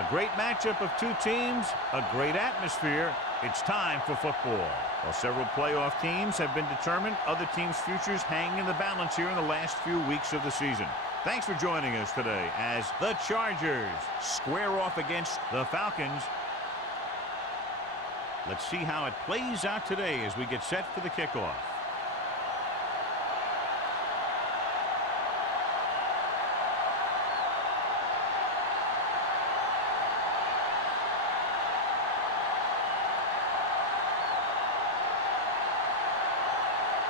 A great matchup of two teams, a great atmosphere. It's time for football. While several playoff teams have been determined, other teams' futures hang in the balance here in the last few weeks of the season. Thanks for joining us today as the Chargers square off against the Falcons. Let's see how it plays out today as we get set for the kickoff.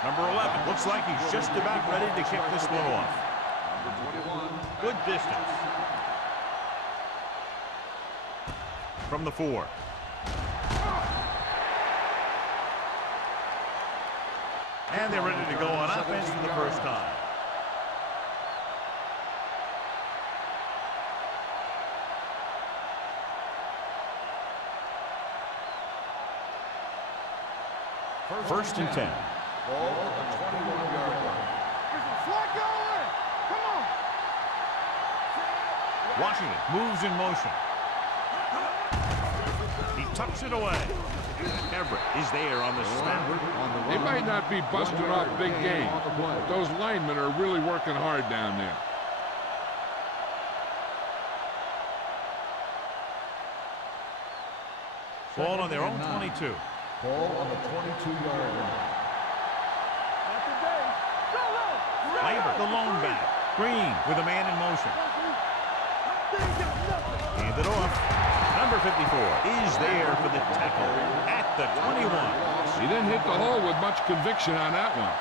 Number 11 looks like he's just about ready to kick this one off. Number 21. Good distance. From the 4. And they're ready to go on offense for the first time. First and 10. Ball on the 21-yard line. Flag going! Come on! Washington moves in motion. He tucks it away. Everett is there on the snap. They might not be busting off big games, but those linemen are really working hard down there. Ball on their own 22. Ball on the 22-yard line. Labor, the lone back. Green with a man in motion. Hand it off. Number 54 is there for the tackle at the 21. He didn't hit the hole with much conviction on that one.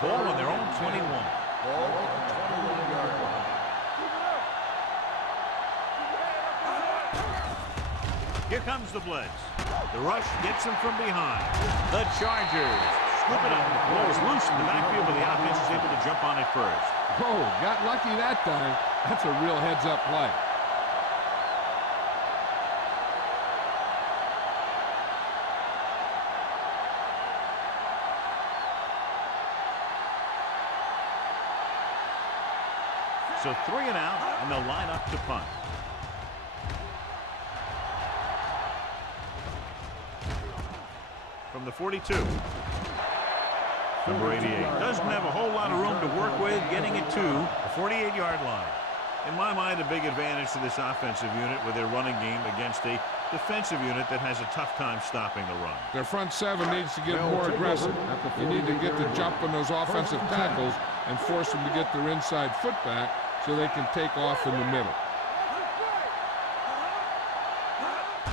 Ball on their own 21. Ball on the 21-yard line. Here comes the blitz. The rush gets him from behind. The Chargers scoop it up. The ball is loose in the backfield, but the offense is able to jump on it first. Oh, got lucky that time. That's a real heads-up play. So 3 and out, and they'll line up to punt. From the 42. Number 88 doesn't have a whole lot of room to work with, getting it to the 48-yard line. In my mind, a big advantage to this offensive unit with their running game against a defensive unit that has a tough time stopping the run. Their front seven needs to get more aggressive. They need to get the jump on those offensive tackles and force them to get their inside foot back so they can take off in the middle.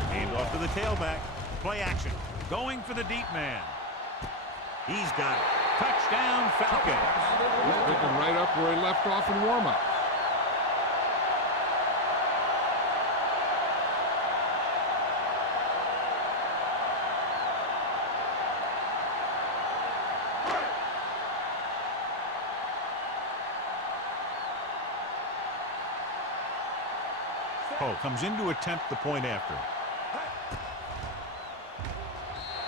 Hand off to the tailback. Play action. Going for the deep man. He's got it. Touchdown, Falcons. He's picking right up where he left off in warm-up. Poe comes in to attempt the point after.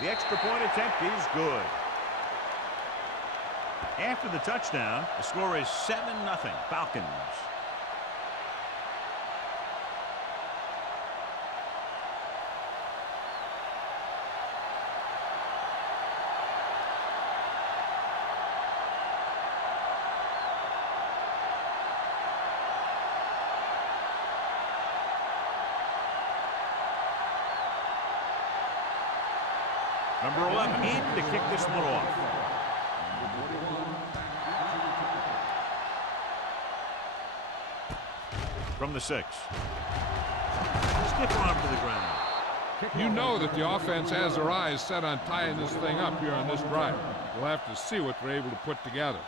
The extra point attempt is good. After the touchdown, the score is 7-0 Falcons. Number 11 in to kick this one off. From the 6. Stiff arm to the ground. You know that the offense has their eyes set on tying this thing up here on this drive. We'll have to see what they're able to put together.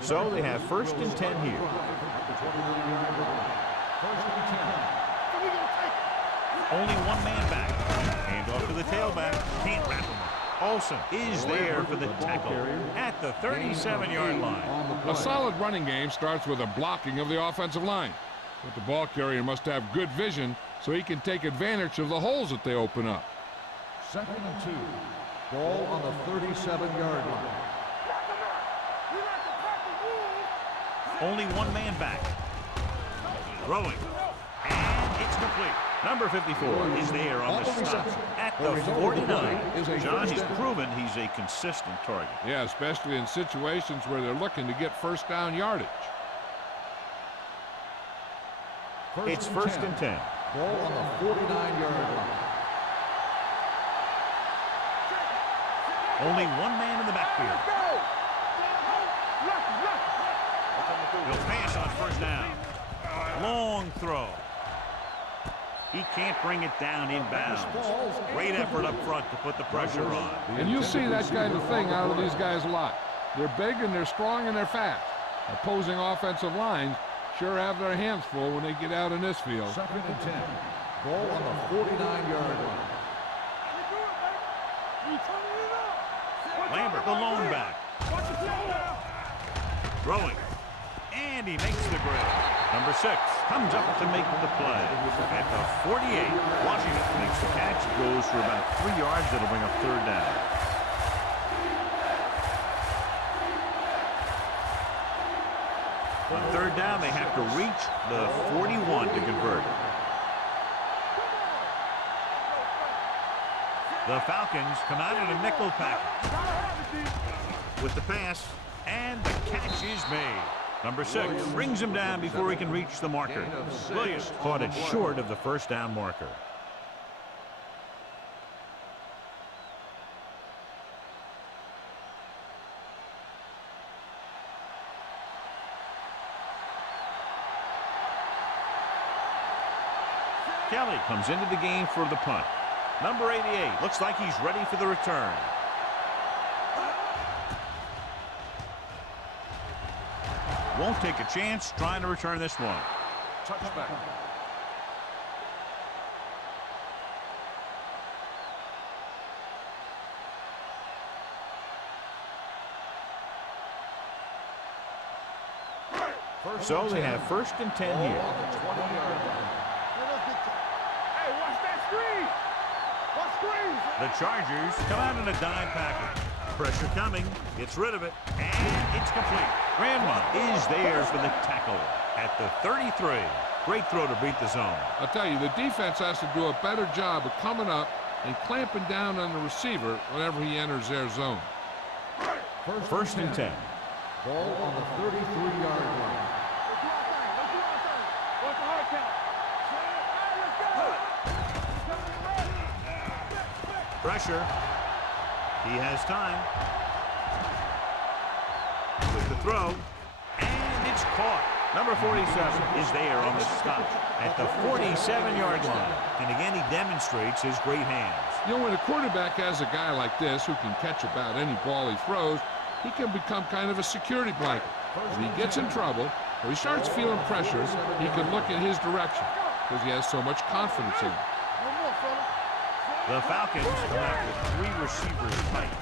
So they have first and 10 here. Only one man back. Hand off to the tailback. Can't wrap him up. Olsen is there for the tackle at the 37-yard line. A solid running game starts with a blocking of the offensive line. But the ball carrier must have good vision so he can take advantage of the holes that they open up. Second and 2. Ball on the 37-yard line. Only one man back. Throwing. And it's complete. Number 54 is there on the stop at the 49. John, he's proven he's a consistent target. Yeah, especially in situations where they're looking to get first down yardage. It's first and 10. Ball on the 49-yard line. Only one man in the backfield. He'll pass on first down. Long throw. He can't bring it down inbounds. Great effort up front to put the pressure on. And you'll see that kind of thing out of these guys a lot. They're big and they're strong and they're fast. Opposing offensive lines sure have their hands full when they get out in this field. Second and 10. Ball on the 49-yard line. Lambert, the lone back. Throwing. And he makes the grab. Number 6 comes up to make the play. At the 48, Washington makes the catch. Goes for about 3 yards. That'll bring up third down. On third down, they have to reach the 41 to convert. The Falcons come out in a nickel package with the pass, and the catch is made. Number 6 brings him down before he can reach the marker. Williams caught it short of the first down marker. Kelly comes into the game for the punt. Number 88 looks like he's ready for the return. Won't take a chance trying to return this one. Touchback. So they have first and 10 here. On the 20-yard line. Hey, watch that screen. Watch screens. The Chargers come out in a dime package. Pressure coming, gets rid of it, and it's complete. Grandma is there for the tackle at the 33. Great throw to beat the zone. I'll tell you, the defense has to do a better job of coming up and clamping down on the receiver whenever he enters their zone. First and 10. Ball on the 33-yard line. What's the hard count? Pressure. He has time. With the throw. And it's caught. Number 47 is there on the stop at the 47-yard line. And again, he demonstrates his great hands. You know, when a quarterback has a guy like this who can catch about any ball he throws, he can become kind of a security blanket. When he gets in trouble or he starts feeling pressure, he can look in his direction because he has so much confidence in him. The Falcons come out with 3 receivers tight.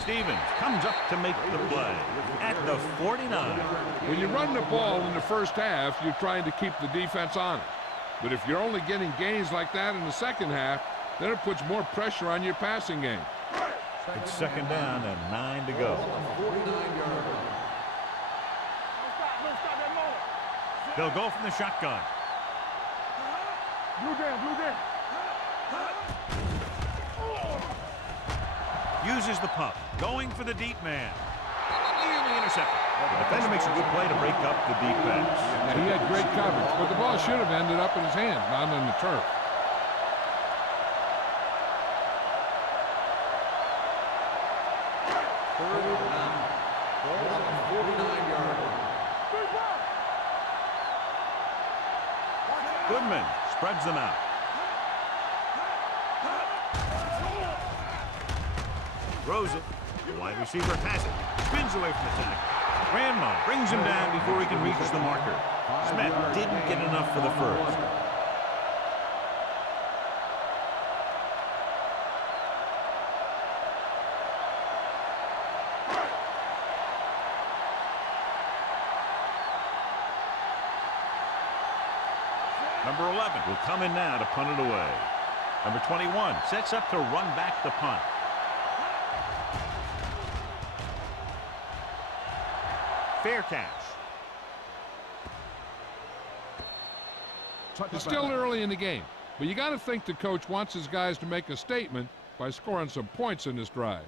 Stevens comes up to make the play at the 49. When you run the ball in the first half, you're trying to keep the defense honest. But if you're only getting gains like that in the second half, then it puts more pressure on your passing game. It's second down and 9 to go. They'll go from the shotgun. Blue down. Uses the pump. Going for the deep man. Nearly intercepted. The defender makes a good play to break up the defense. Yeah, he had great coverage, but the ball should have ended up in his hand, not on the turf. Third down. Ball on the 49-yard line. Goodman spreads them out. Throws it. The wide receiver has it. Spins away from the tackle. Grandma brings him down before he can reach the marker. Smith didn't get enough for the first. Number 11 will come in now to punt it away. Number 21 sets up to run back the punt. Fair catch. It's still early in the game, but you got to think the coach wants his guys to make a statement by scoring some points in this drive.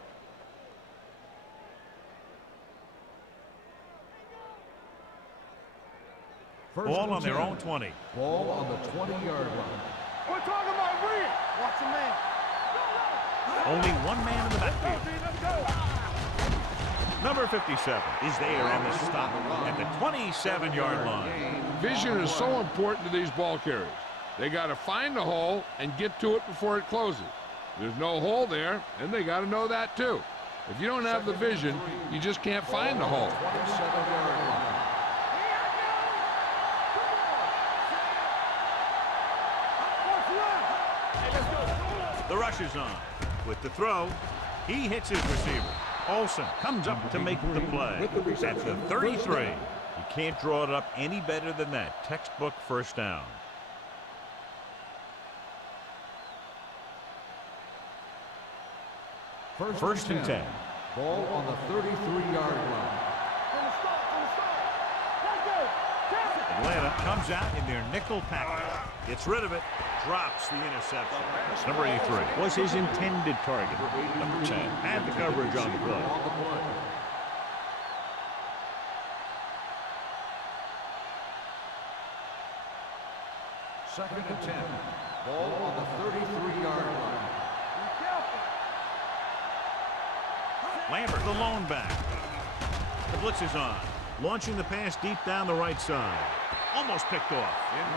Ball on their own 20. Ball on the 20-yard line. We're talking about Reed. Watch him, man. Only one man in the backfield. Let's go. Number 57 is there on the stop at the 27-yard line. Vision is so important to these ball carriers. They got to find the hole and get to it before it closes. There's no hole there, and they got to know that too. If you don't have the vision, you just can't find the hole. 27-yard line. The rush is on. With the throw, he hits his receiver. Olsen comes up to make the play. That's the 33. You can't draw it up any better than that. Textbook first down. First and 10. Ball on the 33-yard line. Atlanta comes out in their nickel package. Gets rid of it. Drops the interception. Number 83 was his intended target. Number 10 had the coverage on the play. Second and 10. Ball on the 33-yard line. Lambert, the lone back. The blitz is on. Launching the pass deep down the right side. Almost picked off.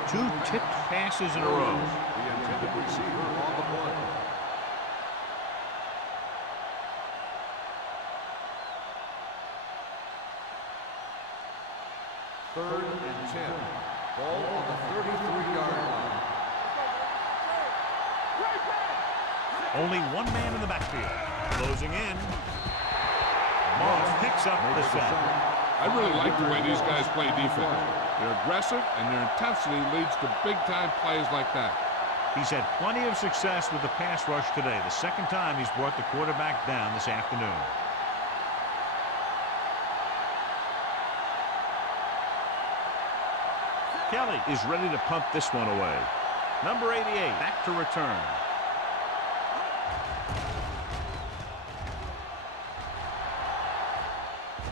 Two tipped passes in a row. The intended receiver on the play. Third and 10. Ball on the 33-yard line. Only one man in the backfield. Closing in. Moss picks up the sack. I really like the way these guys play defense. They're aggressive, and their intensity leads to big-time plays like that. He's had plenty of success with the pass rush today. The second time he's brought the quarterback down this afternoon. Kelly is ready to pump this one away. Number 88 back to return.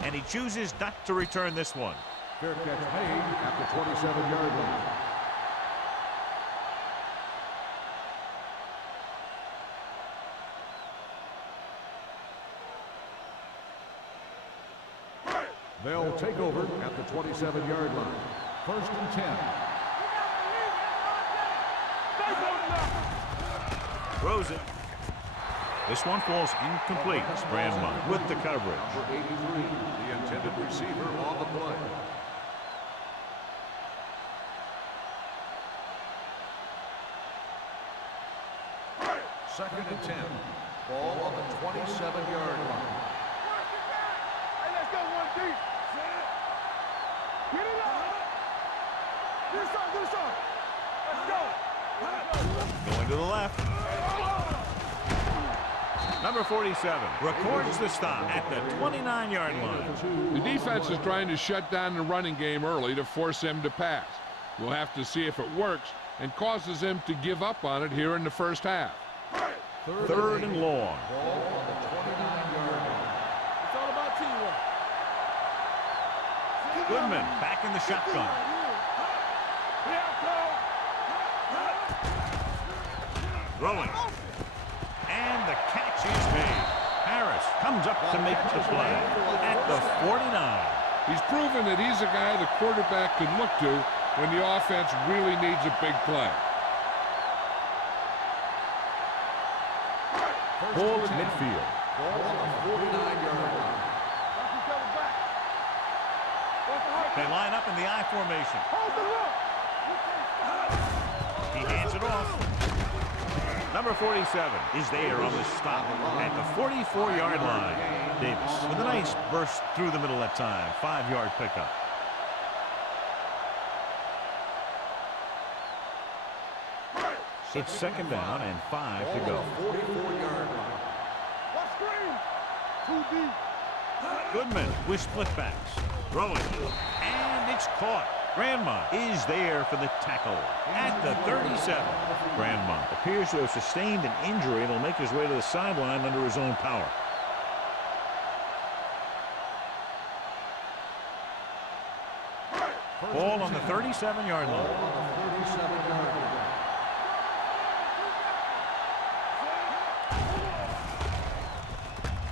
And he chooses not to return this one. Fair catch made at the 27-yard line. They'll take over at the 27-yard line. First and 10. Throws it. This one falls incomplete. Brandmont with the coverage. Number 83, the intended receiver on the play. Second and 10. Ball on the 27-yard line. Hey, let's go one deep. Get it up. Do something. Let's go. Going to the left. Number 47 records the stop at the 29-yard line. The defense is trying to shut down the running game early to force him to pass. We'll have to see if it works and causes him to give up on it here in the first half. Third and long. Ball on the 29-yard line. It's all about teamwork. Goodman back in the shotgun. Throwing. And the catch is made. Harris comes up to make the play at the 49. He's proven that he's a guy the quarterback can look to when the offense really needs a big play. Ball at midfield. Ball on the 49-yard line. They line up in the I formation. He hands it off. Number 47 is there on the stop at the 44-yard line. Davis with a nice burst through the middle that time. 5-yard pickup. It's second down and 5 to go. 44-yard line. What screen? Too deep. Goodman with split-backs. Throwing. And it's caught. Grandma is there for the tackle at the 37. Grandma appears to have sustained an injury and will make his way to the sideline under his own power. Ball on the 37-yard line.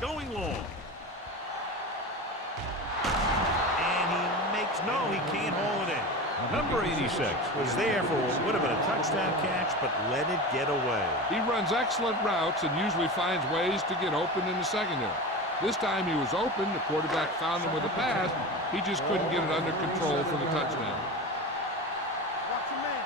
Going long. And he makes, no, he can't haul it in. Number 86 was there for what would have been a touchdown catch, but let it get away. He runs excellent routes and usually finds ways to get open in the secondary. This time he was open. The quarterback found him with a pass. He just couldn't get it under control for the touchdown. Watch your man.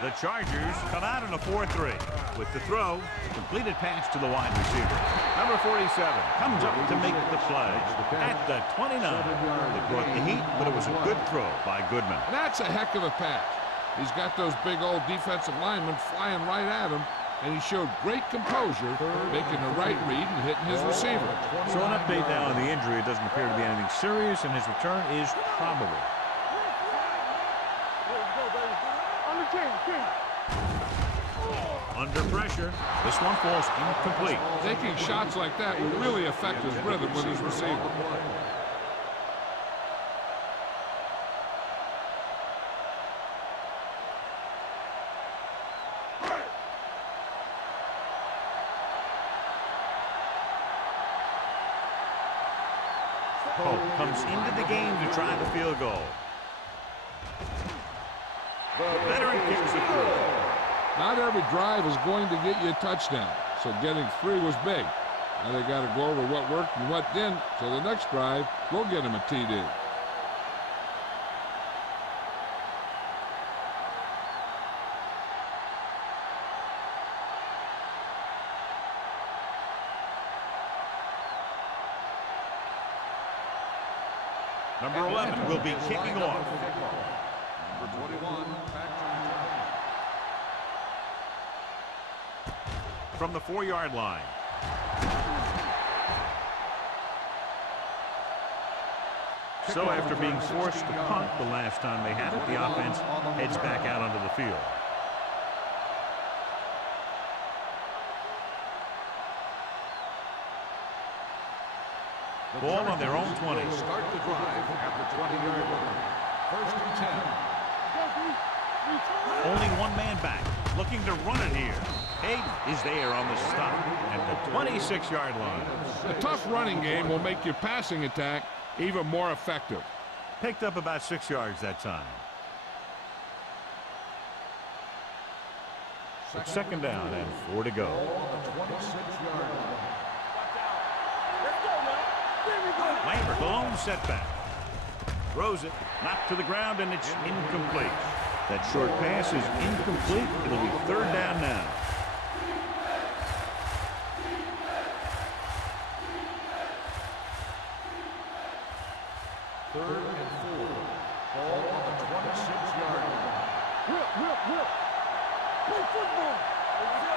The Chargers come out in a 4-3. With the throw, completed pass to the wide receiver. Number 47 comes up to make the play at the 29. They brought the heat, but it was a good throw by Goodman. That's a heck of a pass. He's got those big old defensive linemen flying right at him, and he showed great composure, making the right read and hitting his receiver. So an update now on the injury. It doesn't appear to be anything serious, and his return is probable. Let's go, baby. On the king. Under pressure, this one falls incomplete. Taking shots like that will really affect his rhythm with his receiver. Pope comes into the game to try the field goal. The veteran kicks it through. Not every drive is going to get you a touchdown, so getting 3 was big. Now they got to go over what worked and what didn't, so the next drive will get him a TD. Number 11 will be kicking off. Number 21, From the 4-yard line. So after being forced to punt the last time they had it, the offense heads back out onto the field. Ball on their own 20. Start the drive at the 20-yard line. First and 10. Only one man back, looking to run it here. Hayden is there on the stop at the 26-yard line. A tough running game will make your passing attack even more effective. Picked up about 6 yards that time. It's second down and 4 to go. On the 26-yard line. Let's go, man. There we go. Lambert, the lone setback. Throws it, knocked to the ground, and it's incomplete. That short pass is incomplete. It'll be third down now. Third and 4. Ball on the 26-yard line. Whip. Play football.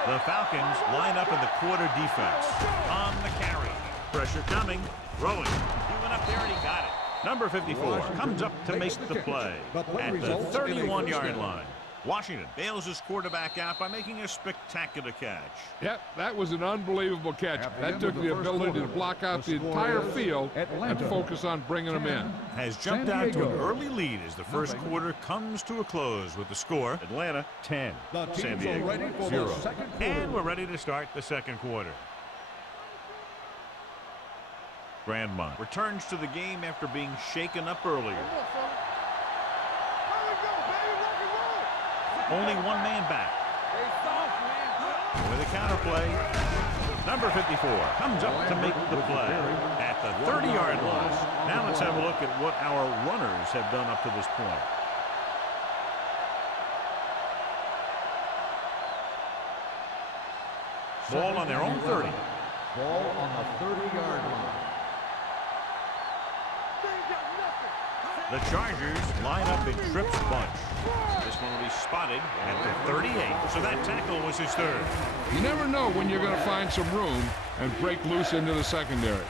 The Falcons line up in the quarter defense. On the carry. Pressure coming. Throwing. He went up there and he got it. Number 54 comes up to make the play at the 31-yard line. Washington bails his quarterback out by making a spectacular catch. Yep, that was an unbelievable catch. That took the ability to block out the entire field and focus on bringing them in. Has jumped out to an early lead as the first quarter comes to a close with the score Atlanta 10, San Diego 0. And we're ready to start the second quarter. Grandmont returns to the game after being shaken up earlier. Come on, fella. There we go, baby. Rock and roll. Only one man back. Hey, soft, man. With a counter play, number 54 comes up to make the play at the 30-yard line. Now let's have a look at what our runners have done up to this point. Ball on their own 30. Ball on the 30-yard line. They ain't got nothing. The Chargers line up in trips bunch. This one will be spotted at the 38. So that tackle was his third. You never know when you're going to find some room and break loose into the secondary.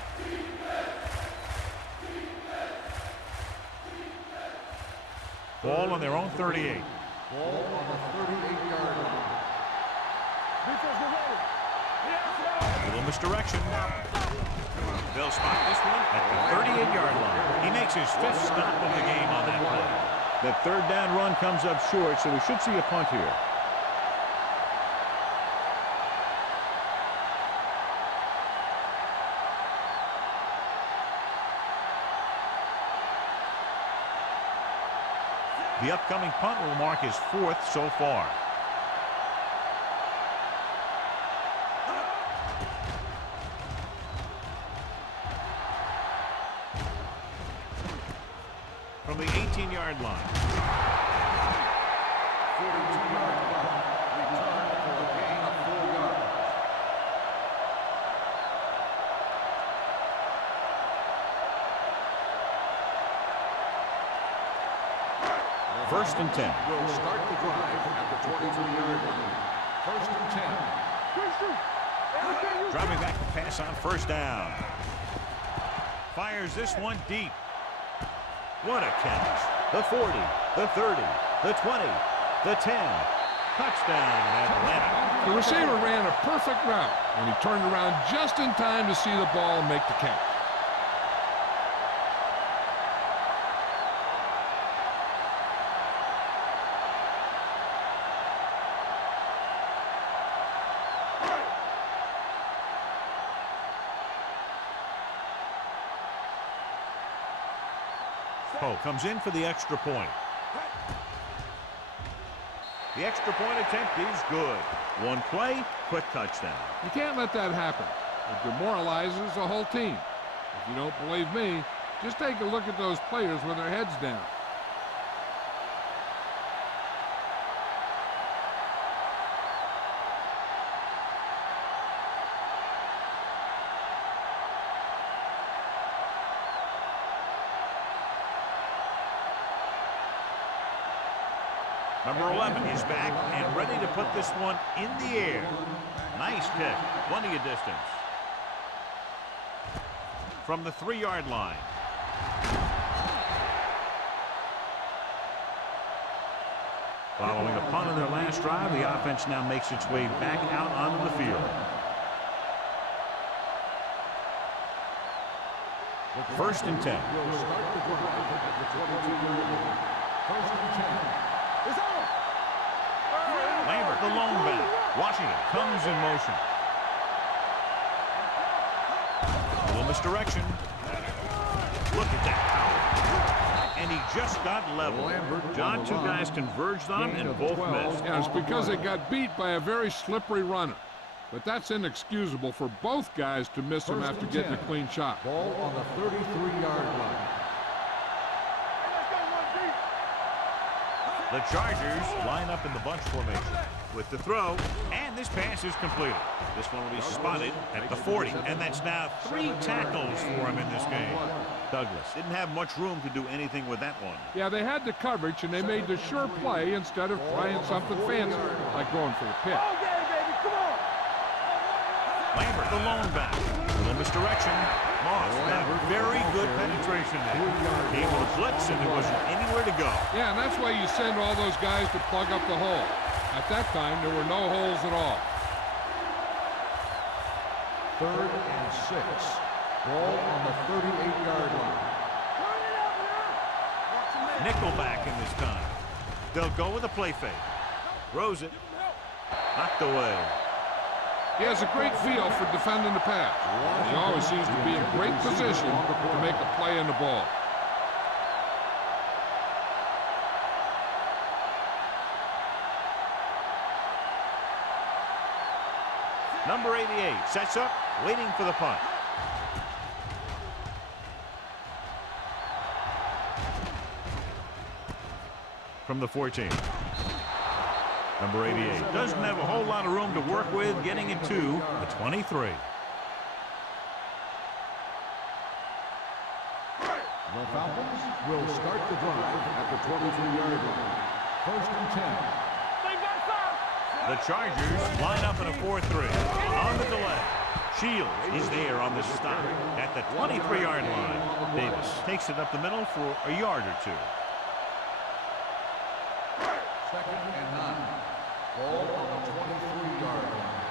Ball on their own 38. Ball on the 38-yard line. A little misdirection. They'll spot this one at the 38-yard line. He makes his fifth stop of the game on that play. That third down run comes up short, so we should see a punt here. The upcoming punt will mark his fourth so far. From the 18-yard line. 42-yard punt. Return for a gain of 4 yards. First and 10. Will start the drive at the 22-yard line. First and 10. Driving back to pass on first down. Fires this one deep. What a catch. The 40, the 30, the 20, the 10. Touchdown, Atlanta. The receiver ran a perfect route, and he turned around just in time to see the ball and make the catch. Poe comes in for the extra point. The extra point attempt is good. One play, quick touchdown. You can't let that happen. It demoralizes the whole team. If you don't believe me, just take a look at those players with their heads down. Number 11 is back and ready to put this one in the air. Nice kick. Plenty of distance. From the 3-yard line. Following a punt on their last drive, the offense now makes its way back out onto the field. First and 10. Will start the drive at the 22-yard line. First and 10. Lambert, the lone back. Washington comes in motion. A little misdirection. Look at that power. And he just got level. John, two guys converged on him and both missed. Yeah, it's because they got beat by a very slippery runner. But that's inexcusable for both guys to miss him after getting a clean shot. Ball on the 33-yard line. The Chargers line up in the bunch formation with the throw, and this pass is completed. This one will be spotted at the 40, and that's now 3 tackles for him in this game. Douglas didn't have much room to do anything with that one. Yeah, they had the coverage, and they made the sure play instead of trying something fancy, like going for the pick. Lambert, the lone back. A little misdirection. Moss had very good penetration there. Able to blitz, and there wasn't anywhere to go. Yeah, and that's why you send all those guys to plug up the hole. At that time, there were no holes at all. 3rd and 6. Ball on the 38-yard line. Nickelback in this time. They'll go with a play fake. Throws it. Knocked away. He has a great feel for defending the pass. He always seems to be in great position to make a play in the ball. Number 88 sets up, waiting for the punt. From the 14. Number 88 doesn't have a whole lot of room to work with, getting it to the 23. The Falcons will start the drive at the 23-yard line. First and 10. The Chargers line up in a 4-3. On the delay. Shields is there on the stop at the 23-yard line. Davis takes it up the middle for a yard or two. Second and 9. Ball on the 23-yard line.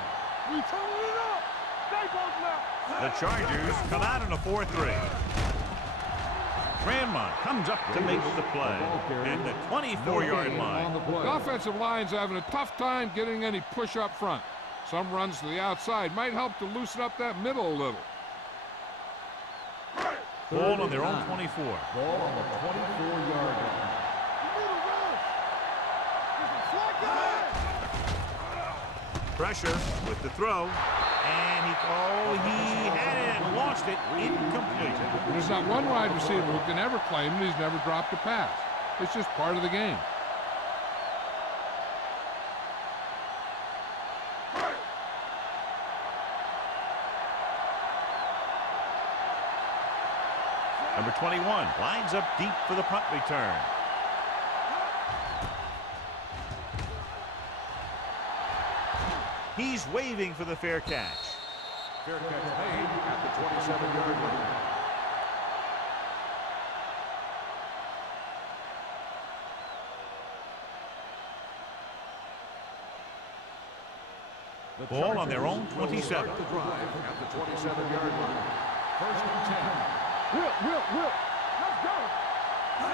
We totaled it up. Staples now. The Chargers come out in a 4-3. Grandma comes up to make the play at the 24-yard line. The offensive line's having a tough time getting any push up front. Some runs to the outside might help to loosen up that middle a little. Ball on their own 24. Ball on the 24-yard line. Pressure with the throw. And he had it and launched it incomplete. There's not one wide receiver who can ever claim that he's never dropped a pass. It's just part of the game. Number 21 lines up deep for the punt return. He's waving for the fair catch. Fair catch made at the 27-yard line. Ball on their own 27. Start the drive at the 27-yard line. First and 10. Will. Let's go.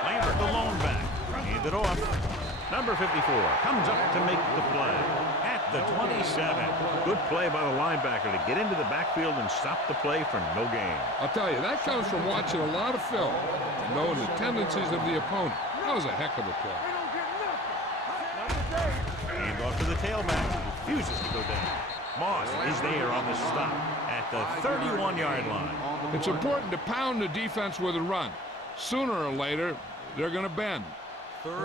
Lambert, the lone back. Hand it off. Number 54 comes up to make the play at the 27. Good play by the linebacker to get into the backfield and stop the play for no gain. I'll tell you, that comes from watching a lot of film and knowing the tendencies of the opponent. That was a heck of a play. They don't get nothing. Not today. Hand off to the tailback. Refuses to go down. Moss is there on the stop at the 31-yard line. It's important to pound the defense with a run. Sooner or later, they're going to bend.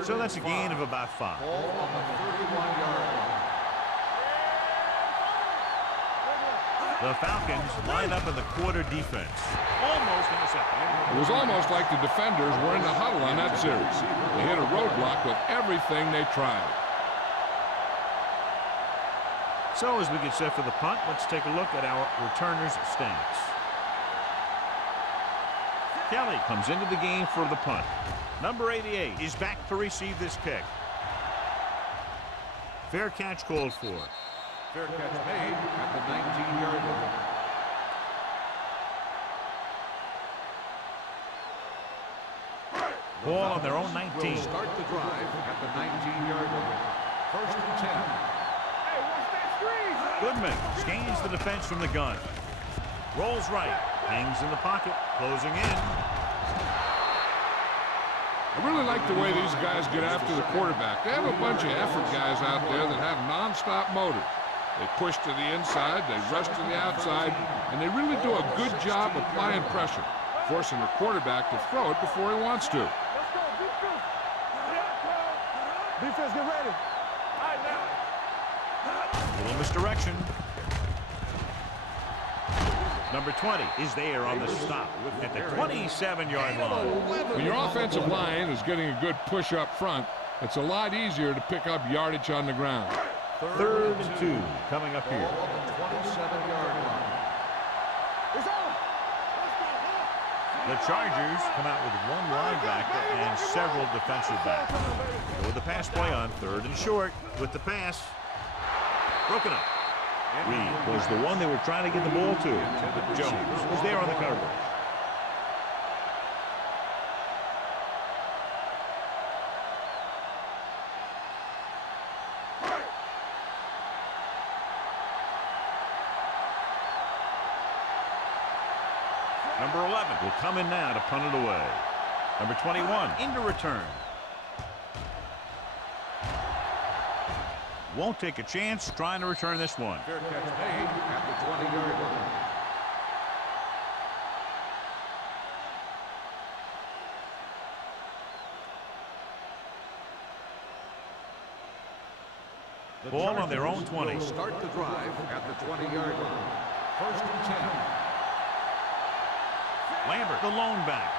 So that's a gain of about 5. Ball on the 31-yard line. The Falcons line up in the quarter defense. Almost intercepted. It was almost like the defenders were in the huddle on that series. They hit a roadblock with everything they tried. So as we get set for the punt, let's take a look at our returners' stats. Kelly comes into the game for the punt. Number 88 is back to receive this kick. Fair catch called for. Fair catch made at the 19-yard line. Ball on their own 19. Will start the drive at the 19-yard line. First and 10. Hey, watch that screen. Goodman scans the defense from the gun. Rolls right. Hangs in the pocket. Closing in. I really like the way these guys get after the quarterback. They have a bunch of effort guys out there that have nonstop motors. They push to the inside, they rush to the outside, and they really do a good job applying pressure, forcing the quarterback to throw it before he wants to. Let's go, defense. Defense, get ready. All right, now. A little misdirection. Number 20 is there on the stop at the 27-yard line. When your offensive line is getting a good push up front, it's a lot easier to pick up yardage on the ground. Third and 2 coming up here. Ball on the 27-yard line. It's on. The Chargers come out with one linebacker and several defensive backs. Go with the pass play on third and short with the pass. Broken up. Reed was the one they were trying to get the ball to. Jones was there on the coverage. Number 11 will come in now to punt it away. Number 21 into return. Won't take a chance trying to return this one. Fair catch made at the 20-yard line. The Ball on their own 20. Will start the drive at the 20-yard line. First and 10. Lambert, the lone back.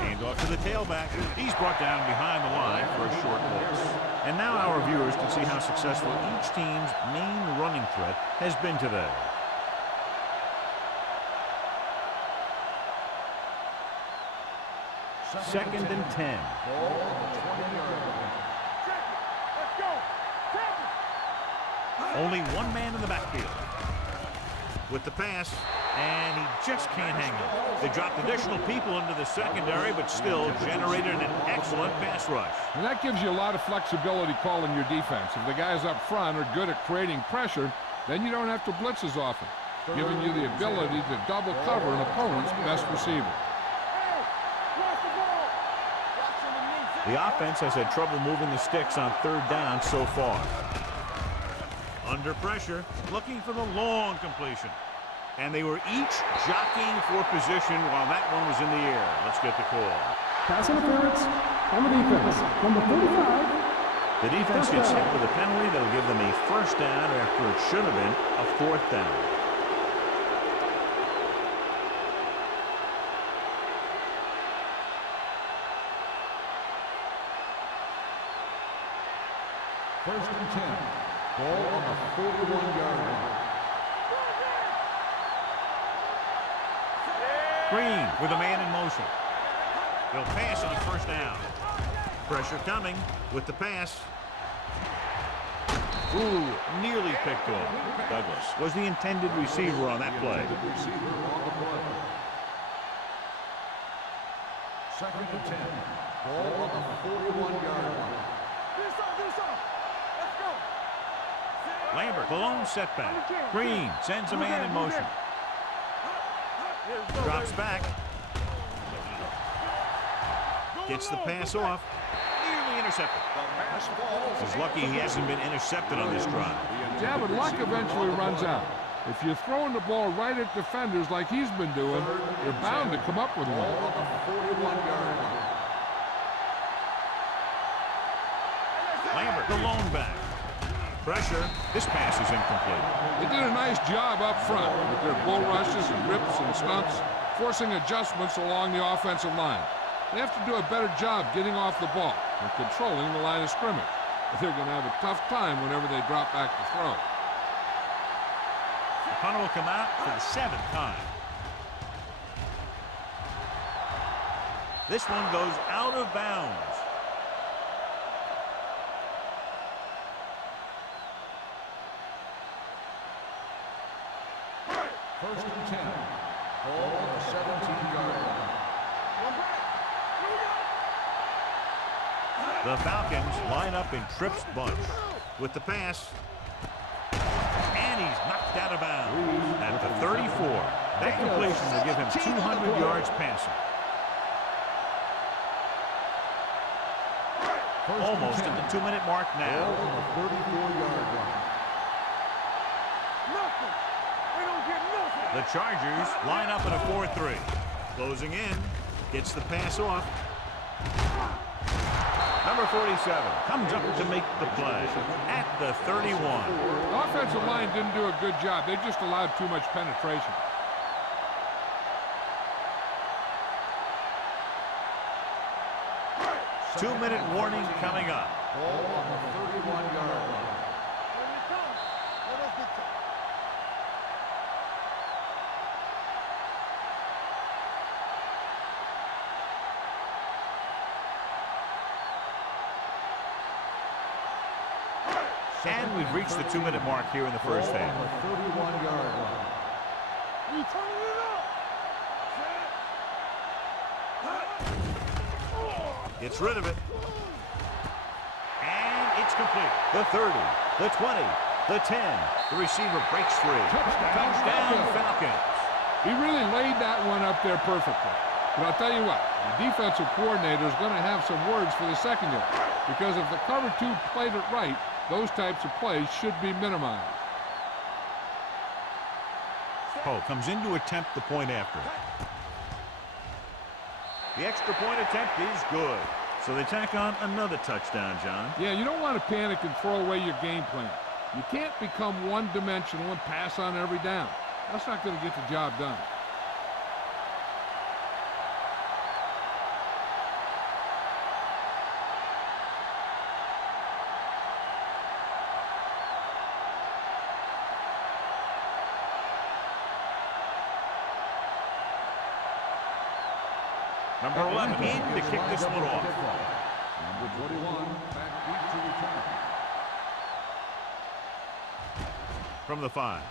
Hand off to the tailback. He's brought down behind the line for a short loss. And now our viewers can see how successful each team's main running threat has been today. Second and 10. Only one man in the backfield. With the pass, and he just can't hang on. They dropped additional people into the secondary, but still generated an excellent pass rush. And that gives you a lot of flexibility calling your defense. If the guys up front are good at creating pressure, then you don't have to blitz as often, giving you the ability to double cover an opponent's best receiver. The offense has had trouble moving the sticks on third down so far. Under pressure, looking for the long completion. And they were each jockeying for position while that one was in the air. Let's get the call. Pass interference on the defense. Number 45. The defense gets hit with a penalty that'll give them a first down after it should have been a fourth down. First and 10. Ball on the 41-yard line. Green with a man in motion. They'll pass on first down. Pressure coming with the pass. Ooh, nearly picked off. Douglas was the intended receiver on that play. Second and 10. Ball on the 41-yard line. Lambert, the lone setback. Green sends a man in motion. Drops back. Gets the pass off. Nearly intercepted. He's lucky he hasn't been intercepted on this drive. Yeah, but luck eventually runs out. If you're throwing the ball right at defenders like he's been doing, you're bound to come up with one. Lambert, the lone back. Pressure. This pass is incomplete. They did a nice job up front with their bull rushes and rips and stunts, forcing adjustments along the offensive line. They have to do a better job getting off the ball and controlling the line of scrimmage. They're going to have a tough time whenever they drop back to throw. The punter will come out for the 7th time. This one goes out of bounds. First and 10. Ball on the 17-yard line. The Falcons line up in Tripp's bunch with the pass. And he's knocked out of bounds at the 34. That completion will give him 200 yards passing. Almost at the 2-minute mark now. Ball on the 34-yard line. The Chargers line up in a 4-3. Closing in. Gets the pass off. Number 47 comes up to make the play at the 31. The offensive line didn't do a good job. They just allowed too much penetration. Two-minute warning coming up. Ball on the 31-yard line. And we've reached the 2-minute mark here in the first half. On the 31-yard line. Gets rid of it. And it's complete. The 30, the 20, the 10. The receiver breaks free. Touchdown Falcons. He really laid that one up there perfectly. But I'll tell you what, the defensive coordinator is going to have some words for the secondary. Because if the cover two played it right, those types of plays should be minimized. Poe comes in to attempt the point after. The extra point attempt is good. So they tack on another touchdown, John. Yeah, you don't want to panic and throw away your game plan. You can't become one-dimensional and pass on every down. That's not going to get the job done. Number 11 in to kick this one off. Number 21, back deep to return. From the 5.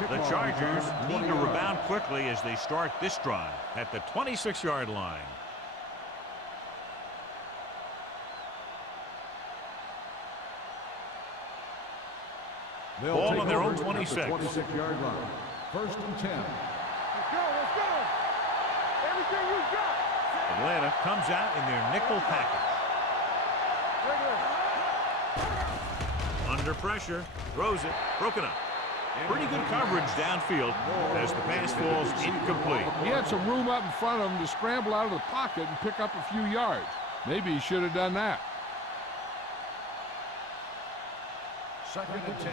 The Chargers need to rebound quickly as they start this drive at the 26-yard line. Ball on their own 26. 26-yard line. First and 10. Let's go, let's go. Everything you got. Atlanta comes out in their nickel package. Under pressure, throws it, broken up. Pretty good coverage downfield as the pass falls incomplete. He had some room up in front of him to scramble out of the pocket and pick up a few yards. Maybe he should have done that. Second and 10.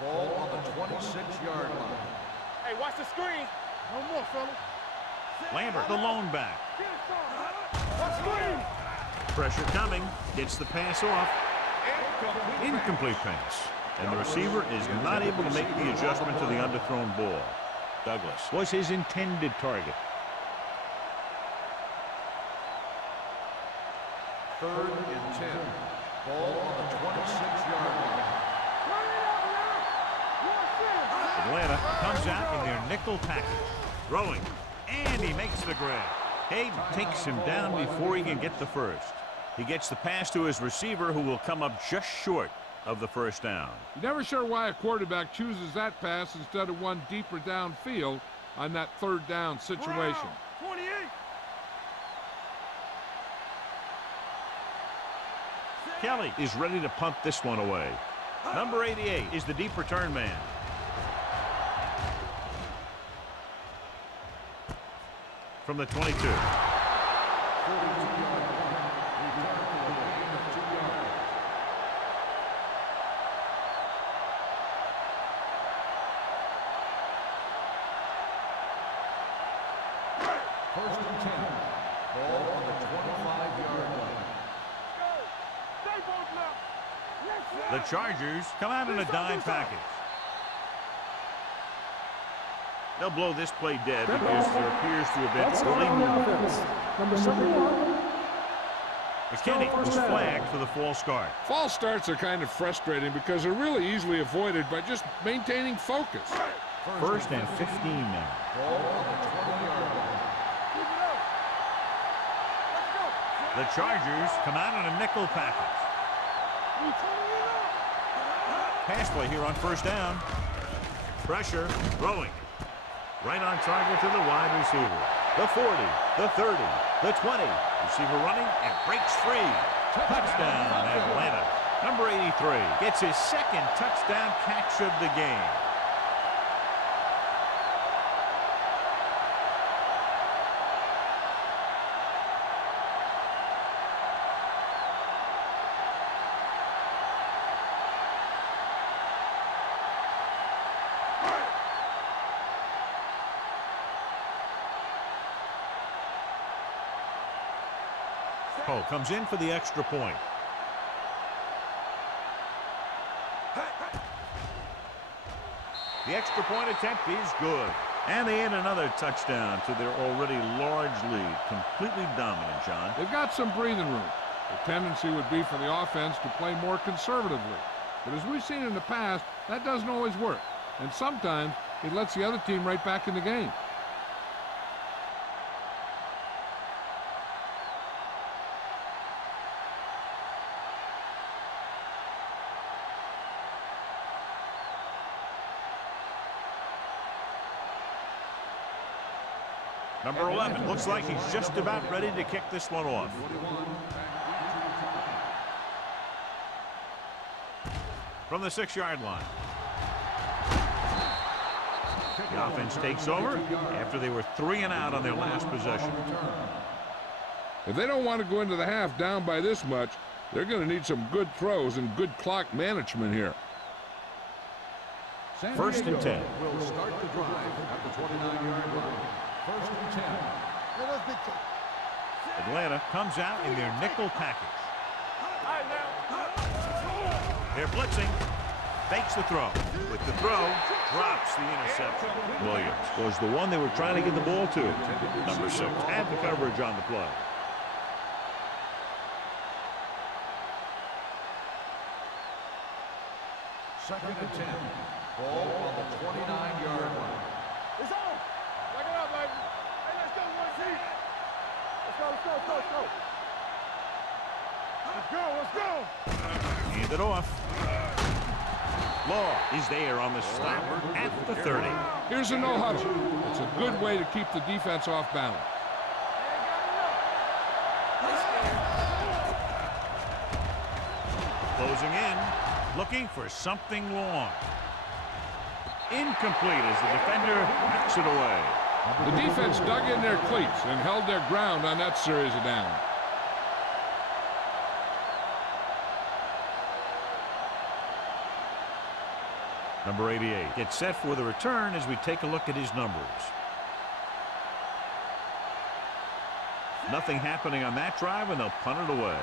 Ball on the 26-yard line. Hey, watch the screen. No more, fella. Lambert, the lone back. Watch screen. Pressure coming, gets the pass off. Incomplete pass. And the receiver is not able to make the adjustment to the underthrown ball. Douglas was his intended target. Third and 10. Ball on the 26-yard line. Atlanta comes out in their nickel package. Throwing. And he makes the grab. Hayden takes him down before he can get the first. He gets the pass to his receiver, who will come up just short of the first down. You're never sure why a quarterback chooses that pass instead of one deeper downfield on that third down situation. 28. Kelly is ready to punt this one away. Number 88 is the deep return man. From the 22. First and 10. Ball on the 25-yard line. The Chargers come out in a dime package. They'll blow this play dead because there appears to have been early movement. Number 71. McKinney was flagged for the false start. False starts are kind of frustrating because they're really easily avoided by just maintaining focus. First and 15 now. Ball on the 20-yard line. The Chargers come out in a nickel package. Pass play here on first down. Pressure, throwing. Right on target to the wide receiver. The 40, the 30, the 20. Receiver running and breaks free. Touchdown, Atlanta. Number 83 gets his second touchdown catch of the game. Poe comes in for the extra point. The extra point attempt is good. And they add another touchdown to their already large lead. Completely dominant, John. They've got some breathing room. The tendency would be for the offense to play more conservatively. But as we've seen in the past, that doesn't always work. And sometimes it lets the other team right back in the game. Number 11 looks like he's just about ready to kick this one off. From the 6-yard line. The offense takes over after they were 3 and out on their last possession. If they don't want to go into the half down by this much, they're going to need some good throws and good clock management here. First and 10. Will start the drive at the 29-yard line. First and 10. Atlanta comes out in their nickel package. They're blitzing. Fakes the throw. With the throw, drops the interception. Williams was the one they were trying to get the ball to. Number 6 had the coverage on the play. Second and 10. Ball on the 29-yard line. It's on. Back it up, baby. Hey, let's go, one team. Let's go, let's go, let's go, let's go. Let's go, let's go. Hand it off. Law is there on the stopper at the 30. Here's a no huddle. It's a good way to keep the defense off balance. Closing in, looking for something long. Incomplete as the defender knocks it away. The defense dug in their cleats and held their ground on that series of downs. Number 88 gets set for the return as we take a look at his numbers. Nothing happening on that drive, and they'll punt it away.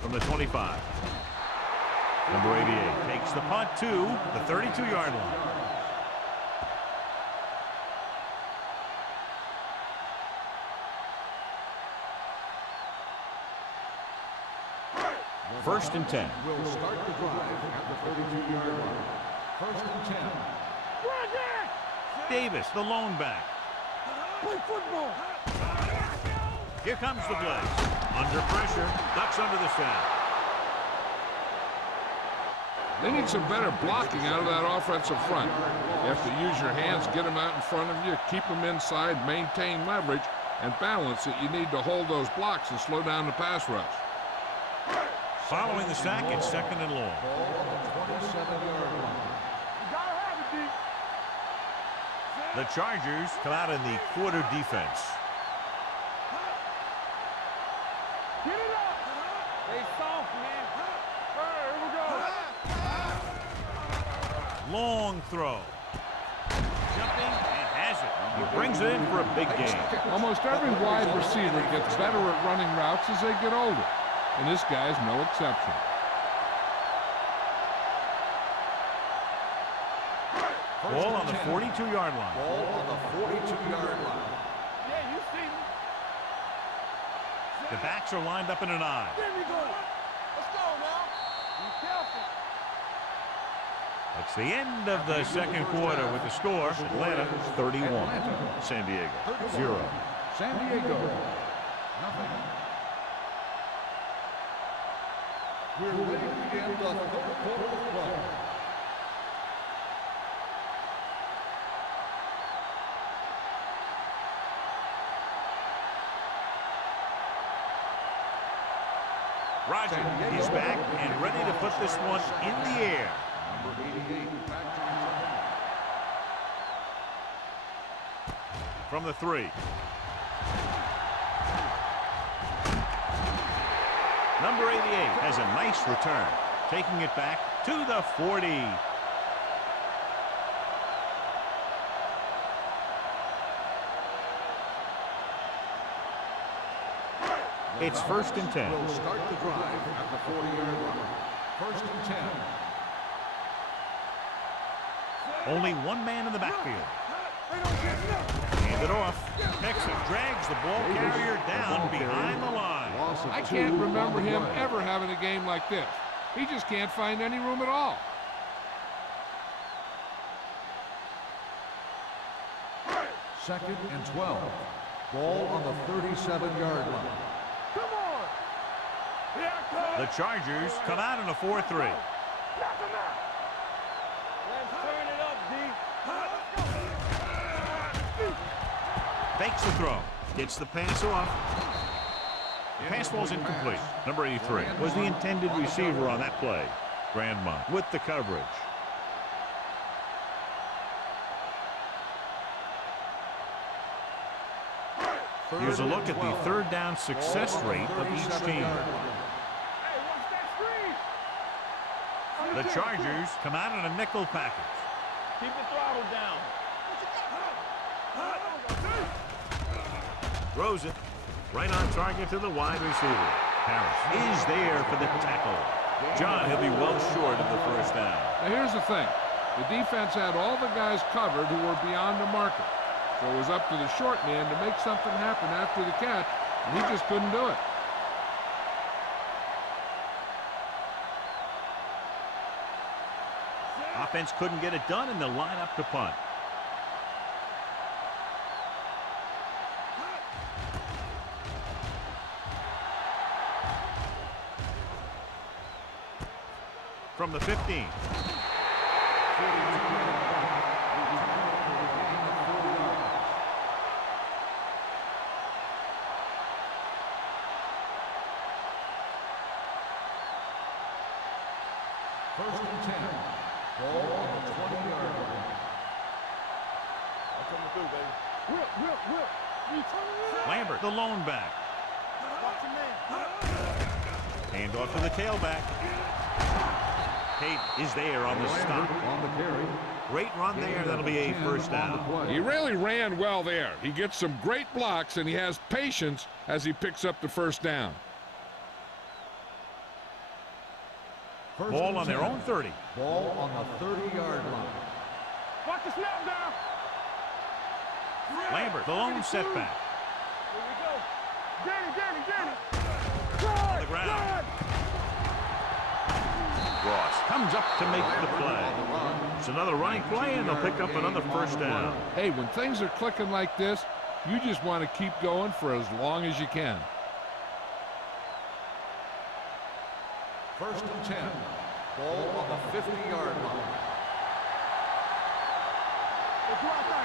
From the 25. Number 88 takes the punt to the 32-yard line. First and 10. Will start the drive at the 32-yard line. First and 10. Davis, the lone back. Play football. Here comes the blitz. Under pressure, ducks under the sack. They need some better blocking out of that offensive front. You have to use your hands, get them out in front of you, keep them inside, maintain leverage, and balance it. You need to hold those blocks and slow down the pass rush. Following the sack, it's second and long. Ball on the 27-yard line. You gotta have it, D. The Chargers come out in the quarter defense. Get it up. They soft, man. All right, here we go. Long throw. Jumping and has it. He brings it in for a big game. Almost every wide receiver gets better at running routes as they get older, and this guy's no exception. Ball on the 42-yard line. Ball on the 42-yard line. Yeah, you see me. The backs are lined up in an I. There we go. Let's go now. Be careful. That's the end of the second quarter with the score. Atlanta 31. San Diego 0. San Diego, nothing. We're ready to begin the third quarter of play. Roger is back and ready to put this one in the air. Number 88 back to return. From the 3. Number 88 has a nice return, taking it back to the 40. It's first and 10. Will start the drive at the 40-yard line. First and 10. Only one man in the backfield. Hand it off. Mixon drags the ball carrier down behind the line. I can't remember him ever having a game like this. He just can't find any room at all. Second and 12. Ball on the 37-yard line. Come on. Here I come. The Chargers come out in a 4-3. Knock him out. Let's turn it up, D. Fakes the throw. Gets the pass off. Pass ball's incomplete. Number 83 was the intended receiver on that play. Grandma with the coverage. Here's a look at the third down success rate of each team. Hey, watch that screen. The Chargers come out in a nickel package. Keep the throttle down. Throws it. Right on target to the wide receiver. Harris is there for the tackle. John, he'll be well short of the first down. Now here's the thing. The defense had all the guys covered who were beyond the marker. So it was up to the short man to make something happen after the catch, and he just couldn't do it. Offense couldn't get it done, and they'll line up to punt. From the 15. First and 10. Ball on the 20-yard line. That's what I'm gonna do, baby. Whip. You turn it. Lambert, the lone back. Watch your man. Hand off to the tailback. Tate is there on the stop. On the carry. Great run there. That'll be a first down. He really ran well there. He gets some great blocks, and he has patience as he picks up the first down. Ball on their own 30. Ball on the 30-yard line. Watch the snap down. Lambert, the lone setback. Here we go. Danny. On the ground. Ross comes up to make the play. It's another running play, and they'll pick up another first down. Hey, when things are clicking like this, you just want to keep going for as long as you can. First and 10. Ball on the 50-yard line. Let's do our thing.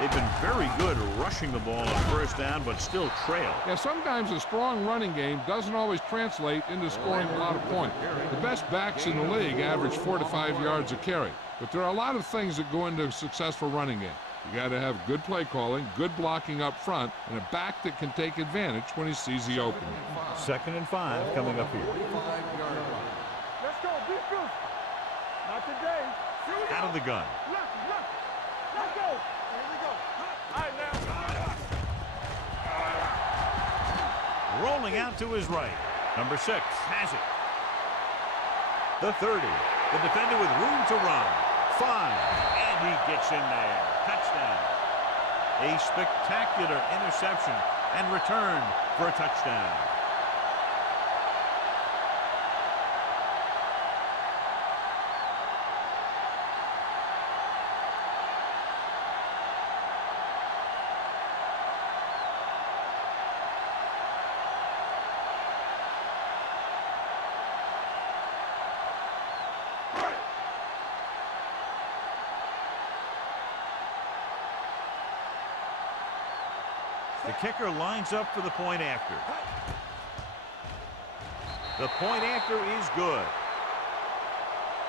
They've been very good rushing the ball on first down, but still trail. Yeah, sometimes a strong running game doesn't always translate into scoring a lot of points. The best backs in the league average 4 to 5 yards a carry. But there are a lot of things that go into a successful running game. You got to have good play calling, good blocking up front, and a back that can take advantage when he sees the opening. 2nd and 5 coming up here. 45-yard line. Let's go. Be good. Not today. Out of the gun. Look. Let's go. Here we go. All right, now. Rolling out to his right. Number 6 has it. The 30. The defender with room to run. 5. And he gets in there. Touchdown. A spectacular interception and return for a touchdown. The kicker lines up for the point after. The point after is good.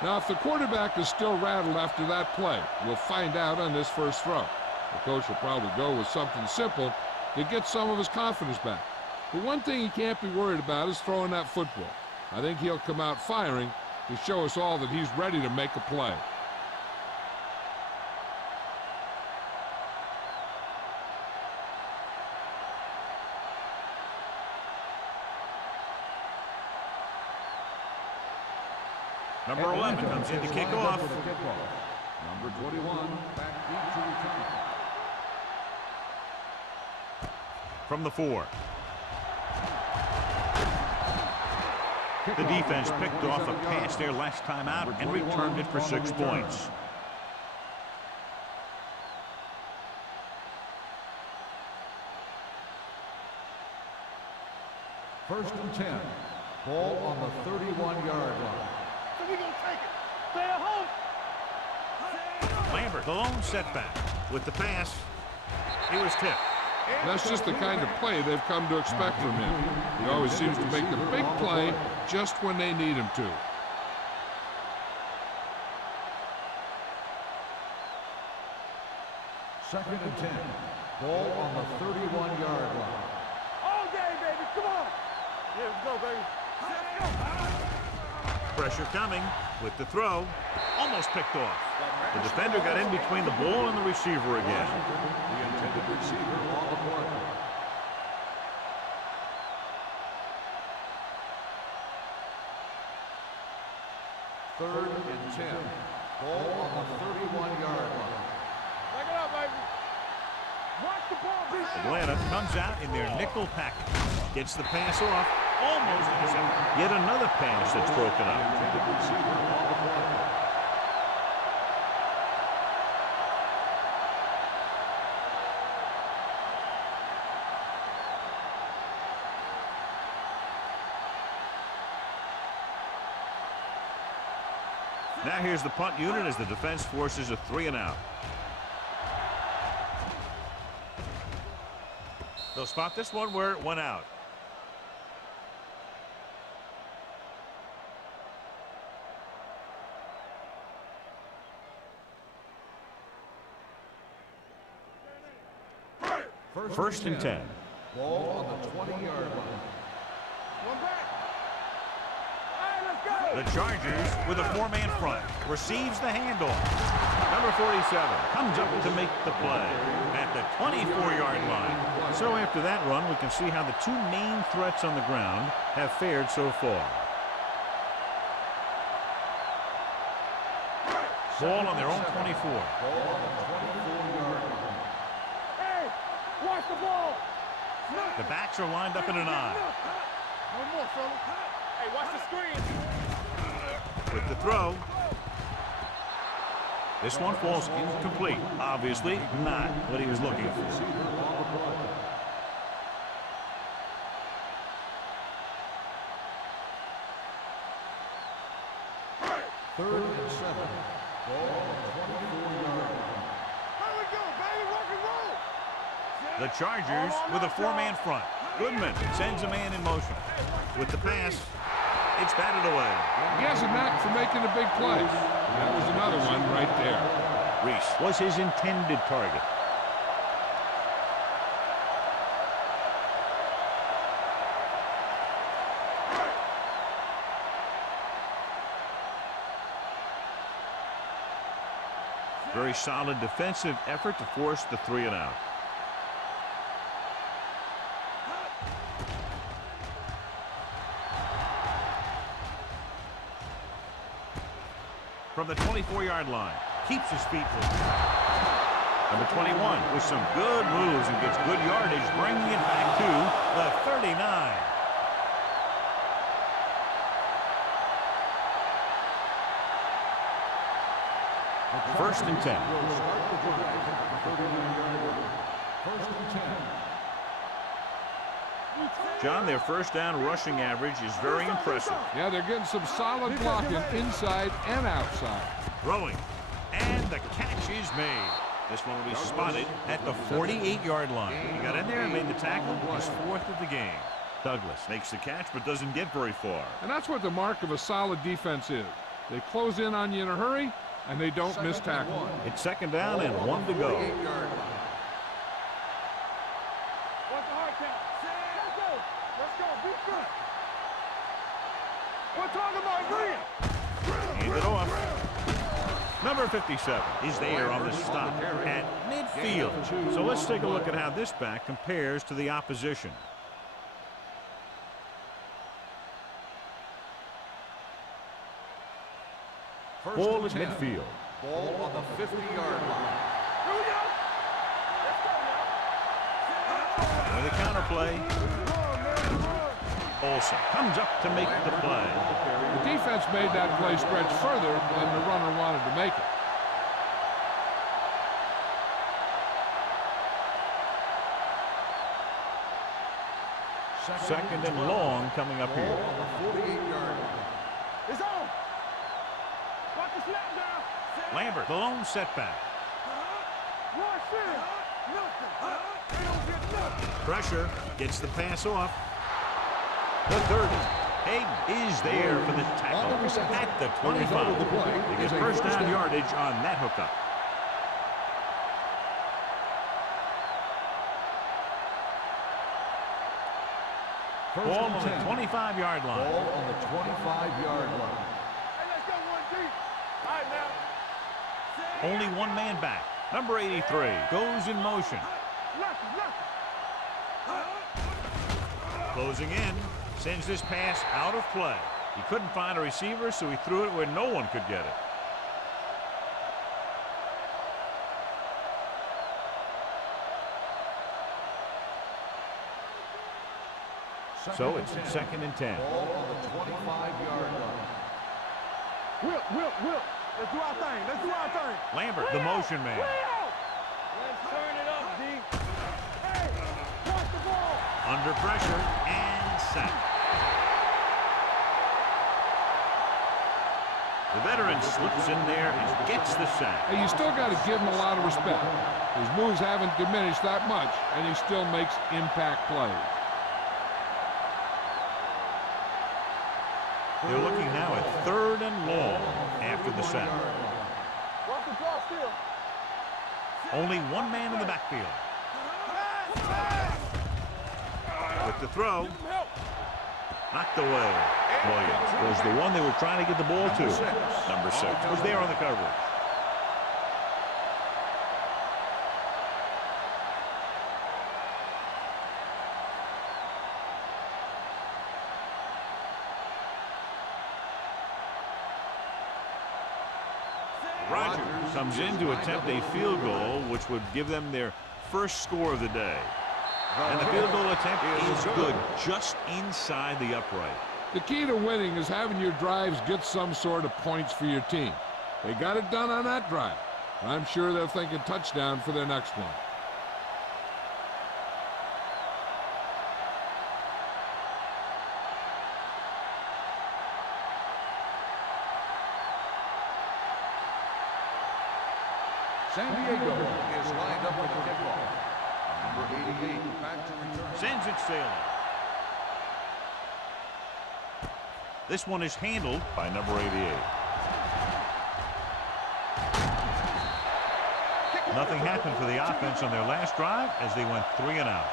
Now, if the quarterback is still rattled after that play, we'll find out on this first throw. The coach will probably go with something simple to get some of his confidence back. But one thing he can't be worried about is throwing that football. I think he'll come out firing to show us all that he's ready to make a play. Number 11 comes in to kick off. Number 21, back deep to return. From the 4. The defense picked off a pass there last time out and returned it for 6 points. First and 10. Ball on the 31-yard line. So we gonna take it. Stay at home. Lambert, the lone setback. With the pass, he was tipped. That's just the kind of play they've come to expect from him. He always seems to make the big play just when they need him to. Second and 10. Ball on the 31-yard line. All day, baby. Come on. Yeah, let's go, baby. Let's go. Pressure coming with the throw. Almost picked off. The defender got in between the ball and the receiver again. The intended receiver on the play. 3rd and 10. Ball on the 31-yard line. Back it up, baby. Watch the ball. Atlanta comes out in their nickel package. Gets the pass off. Almost intercepted. Yet another pass that's broken up. Now here's the punt unit as the defense forces a 3-and-out. They'll spot this one where it went out. First and 10. Ball on the 20-yard line. One back. Hey, let's go. The Chargers with a 4-man front. Receives the handoff. Number 47 comes up to make the play at the 24-yard line. So after that run, we can see how the two main threats on the ground have fared so far. Ball on their own 24. Ball on the 24-yard line. Hey, watch the ball. The backs are lined up in an I. One more, fella. Hey, watch the screen. With the throw. This one falls incomplete. Obviously not what he was looking for. Third and 7. Ball on the 24-yard line. Here we go, baby. Rock and roll. The Chargers with a 4-man front. Goodman sends a man in motion. With the pass, it's batted away. He has a knack for making a big play. That was another one right there. Reese was his intended target. Very solid defensive effort to force the 3-and-out. From the 24-yard line, keeps his feet moving. Number 21 with some good moves and gets good yardage, bringing it back to the 39. First and 10. First and 10. John, their first down rushing average is very impressive. Yeah, they're getting some solid blocking inside and outside. Throwing, and the catch is made. This one will be spotted at the 48-yard line. He got in there and made the tackle. His 4th of the game. Douglas makes the catch but doesn't get very far. And that's what the mark of a solid defense is. They close in on you in a hurry, and they don't miss tackle. It's 2nd down and 1 to go. Watch the hard count. Let's go. Let's go. Be good. We're talking about green. Hand it off. Number 57 is there on the stop at midfield. So let's take a look at how this back compares to the opposition. Ball at midfield. Ball on the 50-yard line. Here we go. Let's go now. With a counter play, Olsen comes up to make the play. The defense made that play stretch further than the runner wanted to make it. Second and long coming up here. Ball on the 48-yard line. It's on. Watch the snap now. Lambert, the lone setback. Watch this. Nothing. They don't get nothing. Pressure, gets the pass off. The 30. Hayden is there for the tackle at the 25. They get first down yardage on that hookup. Ball on the 25-yard line. Ball on the 25-yard line. Hey, let's go one deep. All right, now. Only one man back. Number 83 goes in motion. Closing in, sends this pass out of play. He couldn't find a receiver, so he threw it where no one could get it. So it's 2nd and 10. Ball on the 25-yard line. Whip. Let's do our thing. Lambert, the motion man. Let's turn it up, D. Hey, watch the ball. Under pressure and sacked. The veteran slips in there and gets the sack. Hey, you still got to give him a lot of respect. His moves haven't diminished that much, and he still makes impact plays. They're looking now at 3rd and long after the sack. Watch the draw still. Only one man in the backfield. With the throw. Knocked away. Williams was the one they were trying to get the ball to. Number 6 was there on the coverage. Rogers comes in to attempt a field goal, which would give them their first score of the day. And the field goal attempt is good, just inside the upright. The key to winning is having your drives get some sort of points for your team. They got it done on that drive. I'm sure they're thinking touchdown for their next one. San Diego is lined up for the kickoff. Number 88 back to return. Sends it sailing. This one is handled by number 88. Nothing happened for the offense on their last drive as they went 3 and out.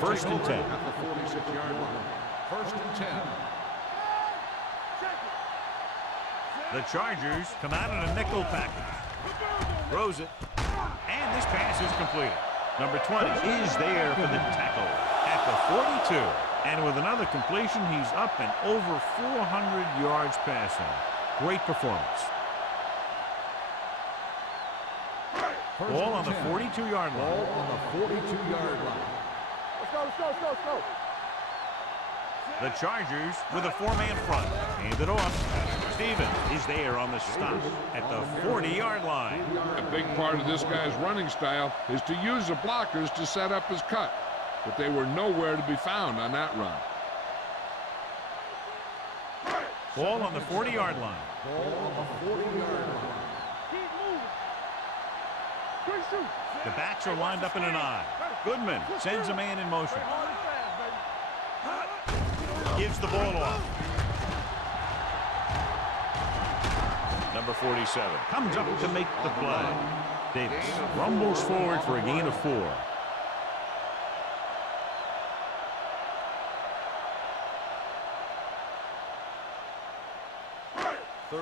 First and 10. At the 46-yard line. 1st and 10. The Chargers come out in a nickel package. Throws it. And this pass is completed. Number 20 is there for the tackle at the 42. And with another completion, he's up and over 400 yards passing. Great performance. Ball on the 42-yard line. Ball on the 42-yard line. Let's go. The Chargers with a 4-man front. Hand it off. Stevens is there on the stop at the 40-yard line. A big part of this guy's running style is to use the blockers to set up his cut. But they were nowhere to be found on that run. Ball on the 40-yard line. Ball on the 40-yard line. Keep moving. Good shoot. The backs are lined up in an I. Goodman sends a man in motion. Hard and fast, baby. Gives the ball off. Number 47 comes up to make the play. Davis rumbles forward for a gain of 4.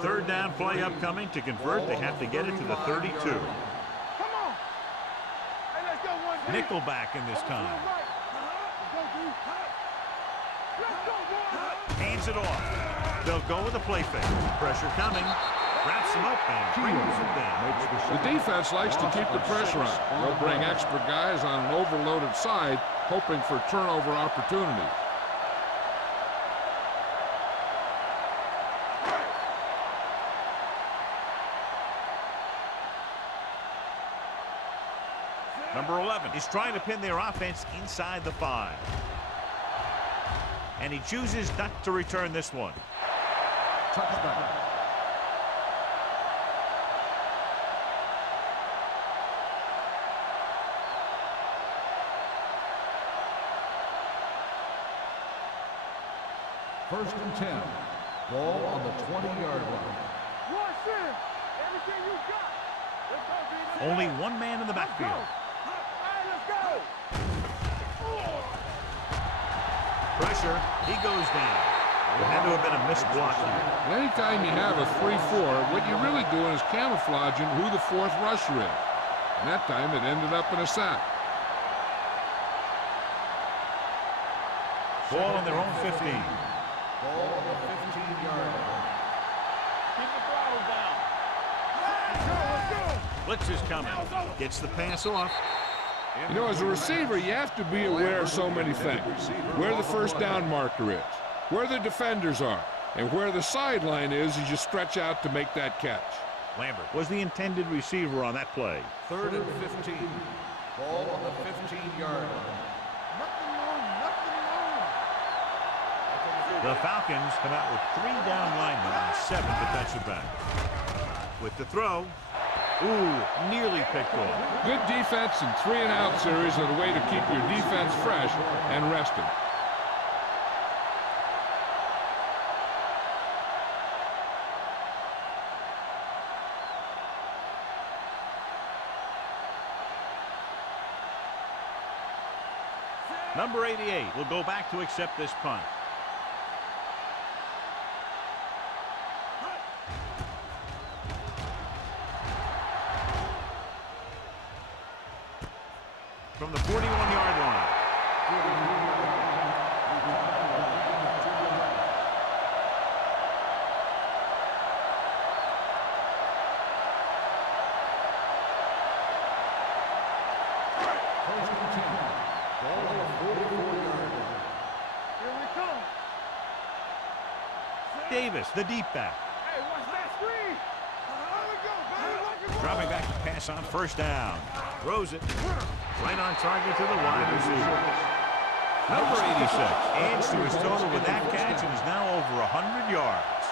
Third down play upcoming. To convert, they have to get it to the 32. Come on. Hey, let's go one, D. Nickelback in this time. Let's go, D. Let's go, boy. Hands it off. They'll go with a play fake. Pressure coming. Wraps him up and brings him down. The defense likes to keep the pressure on. They'll bring extra guys on an overloaded side, hoping for turnover opportunities. Number 11 is trying to pin their offense inside the 5. And he chooses not to return this one. Touchdown. First and 10. Ball on the 20-yard line. Rush in. Everything you got. Let's go, D. Only one man in the backfield. Hey, let's go. Pressure. He goes down. There had to have been a missed block here. Anytime you have a 3-4, what you're really doing is camouflaging who the fourth rusher is. And that time it ended up in a sack. Ball on their own 15. Ball on the 15-yard line. Keep the throttle down. Let's go. Blitz is coming. Gets the pass off. You know, as a receiver, you have to be aware of so many things. Where the first down marker is, where the defenders are, and where the sideline is as you stretch out to make that catch. Lambert was the intended receiver on that play. 3rd and 15. Ball on the 15-yard line. Nothing wrong. Nothing wrong. The Falcons come out with 3 down linemen and 7 defensive backs. With the throw. Ooh, nearly picked off. Good defense and 3-and-out series are the way to keep your defense fresh and rested. Number 88 will go back to accept this punt. From the 41-yard line. Davis, the deep back. Hey, watch that screen. There we go, baby. Dropping back to pass on first down. Throws it. Right on target to the wide receiver. Number 86 adds to his total with that catch and is now over 100 yards.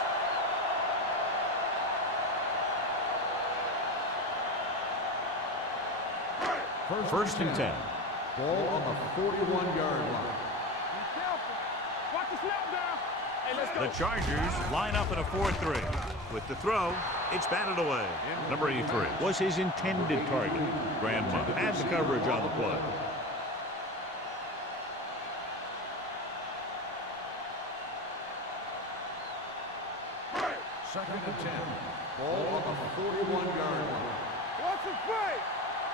First and 10. Ball on the 41-yard line. Be careful. Watch the snap down. Hey, let's go. The Chargers line up in a 4-3. With the throw, it's batted away. Number 83 was his intended target. Grandma had the coverage on the play. Second and 10. Ball on the 41-yard line. Watch the play.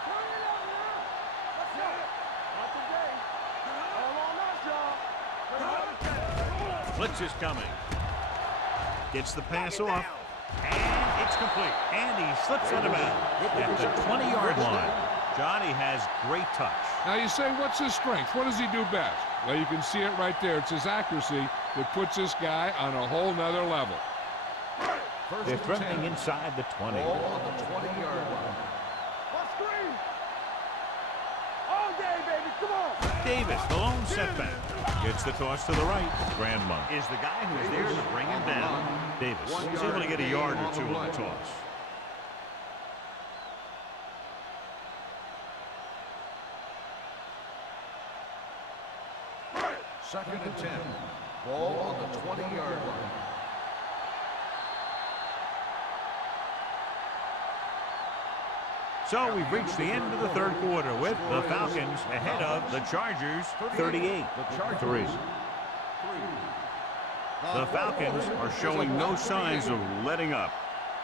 Bring it up now. Let's go. Not today. All on us, y'all. Blitz is coming. Gets the pass off. And it's complete. And he slips out of bounds at the 20-yard line. Johnny has great touch. Now you say, what's his strength? What does he do best? Well, you can see it right there. It's his accuracy that puts this guy on a whole nother level. They're threatening inside the 20. Ball on the 20-yard line. Watch screen. All day, baby. Come on. Davis, the lone setback. Gets the toss to the right. Grandma is the guy who's there to bring him down. Davis is able to get a yard or two on the toss. Second and 10. Ball on the 20-yard line. So we've reached the end of the third quarter with the Falcons ahead of the Chargers 38-3. The Falcons are showing no signs of letting up.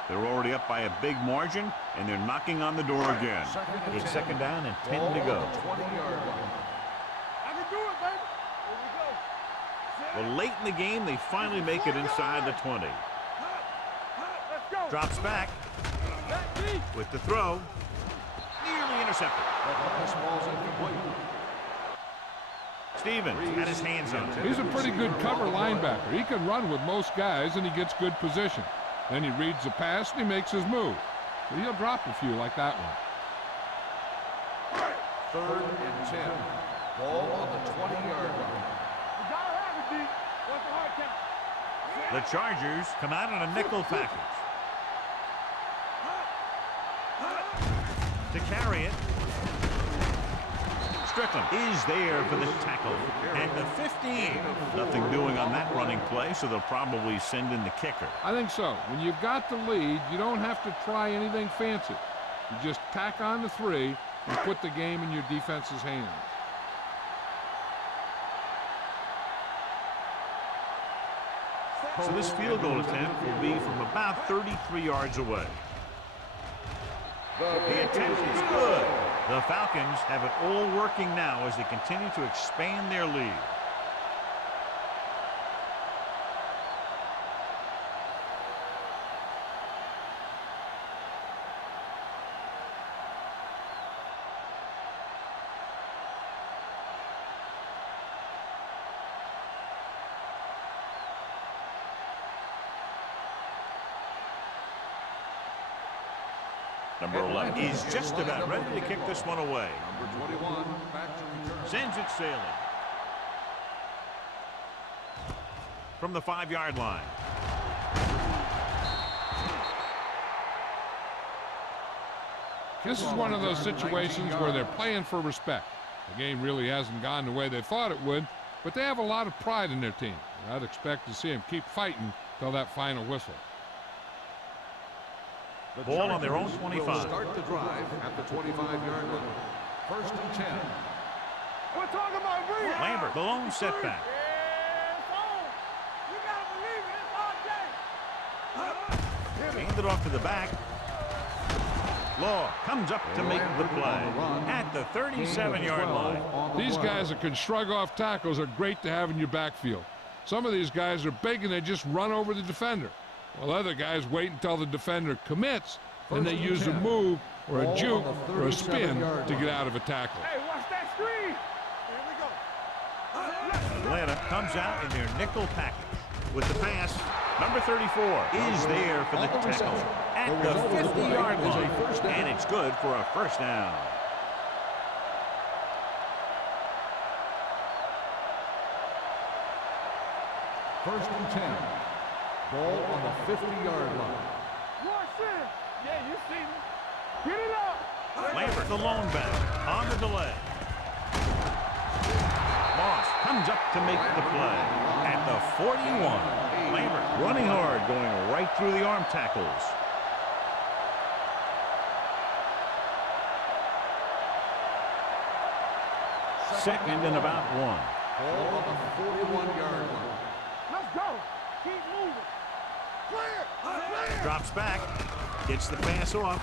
They're already up by a big margin, and they're knocking on the door again. It's second down and 10 to go. 20-yard line. I can do it, baby. Here we go. Well, late in the game, they finally make it inside the 20. Let's go. Drops back Back deep. with the throw. Nearly intercepted. This ball's incomplete. Stevens had his hands on it. He's a pretty good cover linebacker. He can run with most guys, and he gets good position. Then he reads the pass, and he makes his move. But he'll drop a few like that one. Third and 10. Ball on the 20-yard line. You gotta have it, D. What's the hard count? The Chargers come out in a nickel package. To carry it. Strickland is there for the tackle. At the 15. Nothing doing on that running play, so they'll probably send in the kicker. I think so. When you've got the lead, you don't have to try anything fancy. You just tack on the 3 and put the game in your defense's hands. So this field goal attempt will be from about 33 yards away. The attempt is good. The Falcons have it all working now as they continue to expand their lead. Number 11 is just about ready to kick this one away. Number 21, back to return. Sends it sailing. From the 5-yard line. This is one of those situations where they're playing for respect. The game really hasn't gone the way they thought it would, but they have a lot of pride in their team. I'd expect to see them keep fighting till that final whistle. The Ball on their own 25. Will start the drive at the 25-yard line. First and 10. We're talking about Reed. Lambert, the lone setback. Yes, oh. You gotta believe it. It's our day. Handed off to the back. Law comes up to make the play at the 37-yard line. These guys that can shrug off tackles are great to have in your backfield. Some of these guys are big and they just run over the defender, while other guys wait until the defender commits, and they use a move or a juke or a spin to get out of a tackle. Hey, watch that screen. Here we go. Atlanta comes out in their nickel package with the pass. Number 34 is there for the tackle at the 50-yard line, and it's good for a first down. First and 10. Ball on the 50-yard line. Watch it. Yeah, you see me. Get it up. Lambert, the lone back, on the delay. Moss comes up to make the play at the 41. Lambert running hard, going right through the arm tackles. Second and about 1. Ball on the 41-yard line. Let's go. Keep moving. Clear. Drops back, gets the pass off.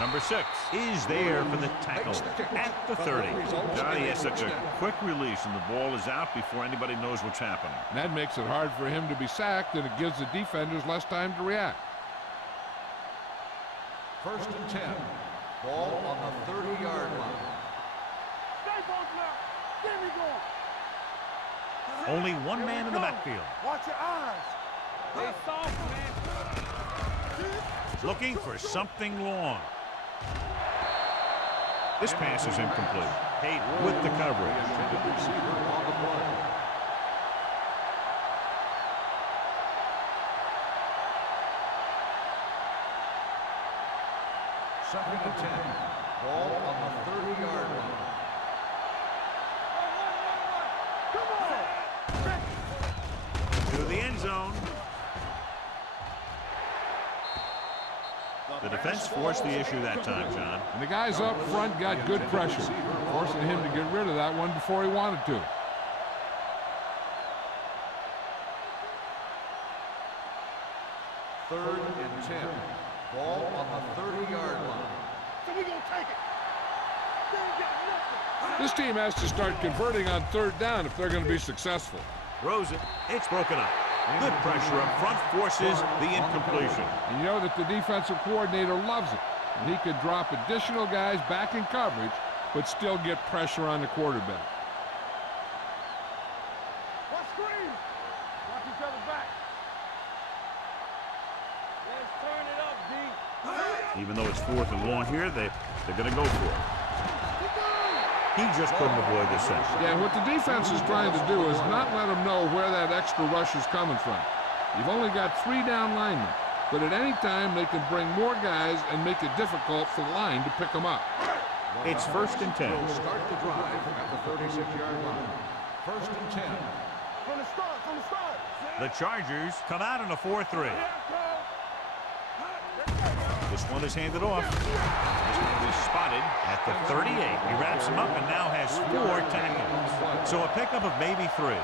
Number 6 is there for the tackle at the 30. Johnny has such a quick release, and the ball is out before anybody knows what's happening. That makes it hard for him to be sacked, and it gives the defenders less time to react. First and 10. Ball on the 30-yard line. Stay close now. Get me going. Only one man in the backfield. Watch your eyes. They soft, man. Looking for something long. This pass is incomplete. Tate with the coverage. Intended receiver on the play. Second and 10. Ball on the 30-yard line. Come on. To the end zone. The defense forced the issue that time, John. And the guys up front got good pressure, forcing him to get rid of that one before he wanted to. Third and 10. Ball on the 30-yard line. So we gonna take it. They ain't got nothing. This team has to start converting on third down if they're going to be successful. Throws it. It's broken up. Good pressure up front forces the incompletion. And you know that the defensive coordinator loves it. And he could drop additional guys back in coverage, but still get pressure on the quarterback. Watch screen. Watch each other back. Let's turn it up, D. Even though it's 4th and long here, they're going to go for it. He just couldn't avoid the sack. Yeah, what the defense is trying to do is not let them know where that extra rush is coming from. You've only got 3 down linemen, but at any time they can bring more guys and make it difficult for the line to pick them up. It's 1st and 10. Will start the drive at the 36-yard line. First and 10. From the start. The Chargers come out in a 4-3. This one is handed off. This one is spotted at the 38. He wraps him up and now has 4 tackles. So a pickup of maybe 3.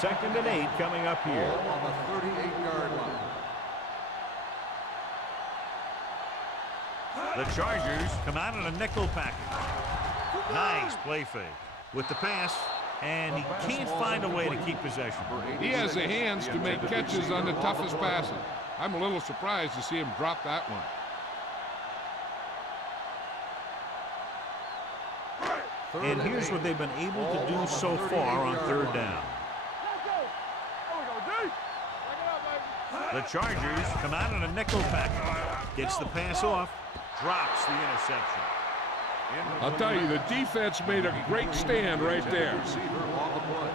2nd and 8 coming up here. Ball on the 38-yard line. The Chargers come out in a nickel package. Nice play fake with the pass, and he can't find a way to keep possession. He has the hands to make catches on the toughest passes. I'm a little surprised to see him drop that one. And here's what they've been able to do so far on 3rd down. The Chargers come out in a nickel package. Gets the pass off, drops the interception. I'll tell you, the defense made a great stand right there. Receiver on the play.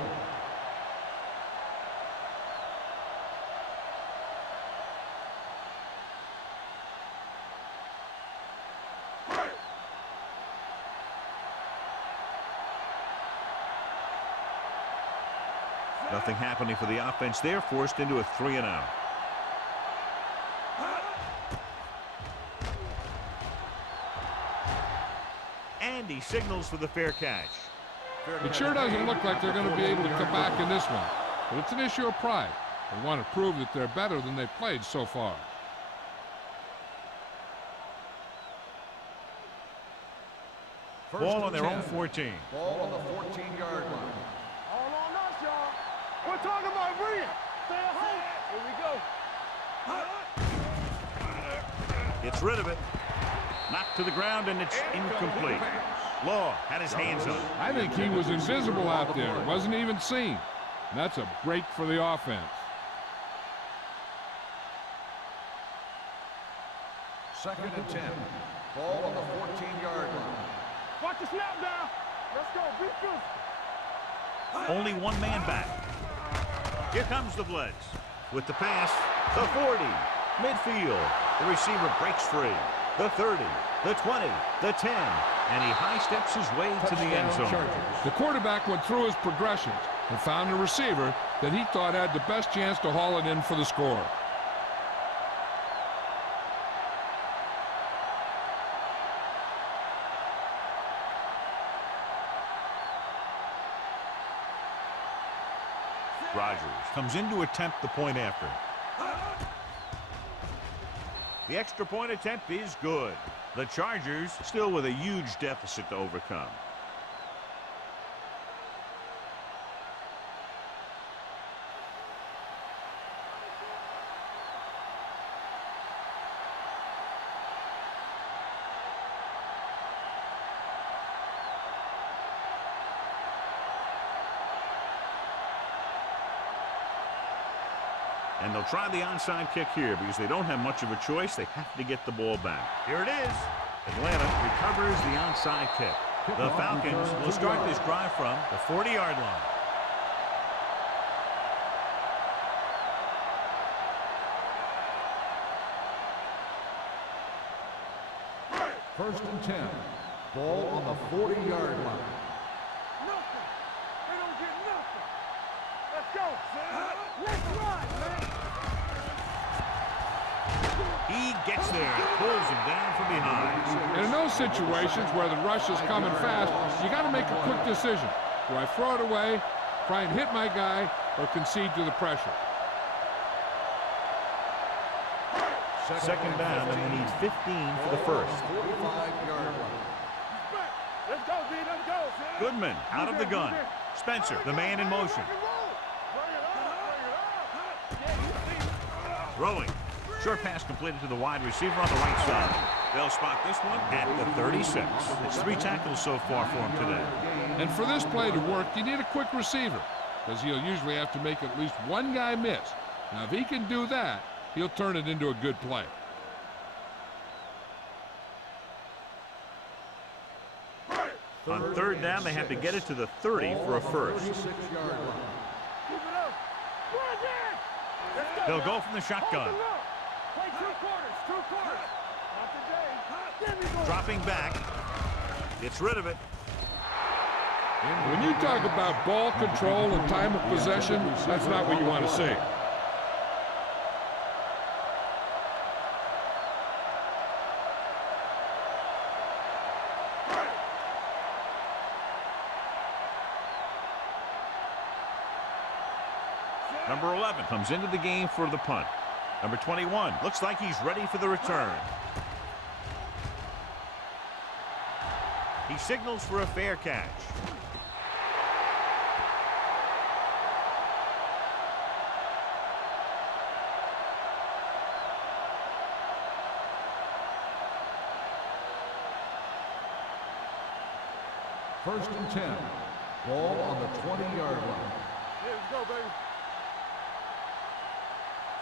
Nothing happening for the offense there, forced into a 3-and-out. And he signals for the fair catch. It sure doesn't look like they're going to be able to come back in this one, but it's an issue of pride. They want to prove that they're better than they've played so far. Ball on their own 14. Ball on the 14-yard line. All on us, y'all. We're talking about Bria. Stay at home. Here we go. Gets rid of it. Knocked to the ground, and it's incomplete. Law had his hands up. I think he was invisible out there. Wasn't even seen. And that's a break for the offense. Second and 10. Ball on the 14-yard line. Watch the snap down. Let's go. Be physical. Only one man back. Here comes the blitz. With the pass, the 40. Midfield. The receiver breaks free. The 30, the 20, the 10. And he high steps his way to the end zone. The quarterback went through his progressions and found a receiver that he thought had the best chance to haul it in for the score. Rogers comes in to attempt the point after. The extra point attempt is good. The Chargers still with a huge deficit to overcome. And they'll try the onside kick here because they don't have much of a choice. They have to get the ball back. Here it is. Atlanta recovers the onside kick. The Falcons will start this drive from the 40-yard line. First and 10. Ball on the 40-yard line. Nothing. They don't get nothing. Let's go. Let's ride, man. He gets there and pulls him down from behind. And in those situations where the rush is coming fast, you got to make a quick decision. Do I throw it away, try and hit my guy, or concede to the pressure? Second down, and they need 15 for the first. 45-yard line. Let's go, D. Let's go. Goodman out of the gun. Spencer, the man in motion. Throwing. Short pass completed to the wide receiver on the right side. They'll spot this one at the 36. It's 3 tackles so far for him today. And for this play to work, you need a quick receiver, because he'll usually have to make at least one guy miss. Now, if he can do that, he'll turn it into a good play. On third down, they have to get it to the 30 for a first. 36-yard line. Keep it up. Run again. Let's go. They'll go from the shotgun. Open up. Play 2 quarters. 2 quarters. Not today. Then we go. Dropping back. Gets rid of it. When you talk about ball control and time of possession, that's not what you want to see. Number 11 comes into the game for the punt. Number 21 looks like he's ready for the return. He signals for a fair catch. First and 10. Ball on the 20-yard line. Here we go, baby.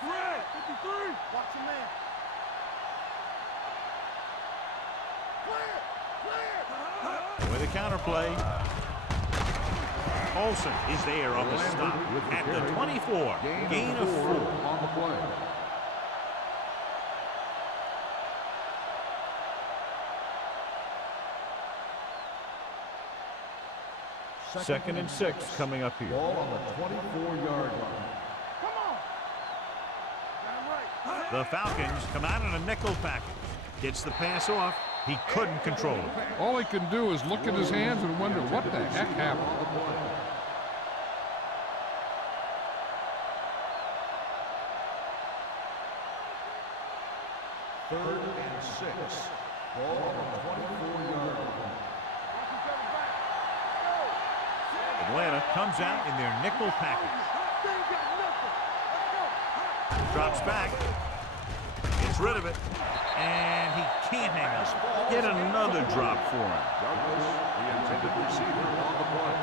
Fred, 53. Watch your man. Clear. With a counter play. Olsen is there on the stop at the 24. Gain of 4 on the play. Second and 6 coming up here. Ball on the 24-yard line. Come on. Got him right. The Falcons come out in a nickel package. Gets the pass off. He couldn't control it. All he can do is look at his hands and wonder what the heck happened. Third and 6. Ball on the 24-yard line. Watch each other back. Go. Atlanta comes out in their nickel package. They ain't got nothing. Let's go. Drops back. Gets rid of it. And he can't hang up. Get another drop for him. Douglas, the intended receiver on the play.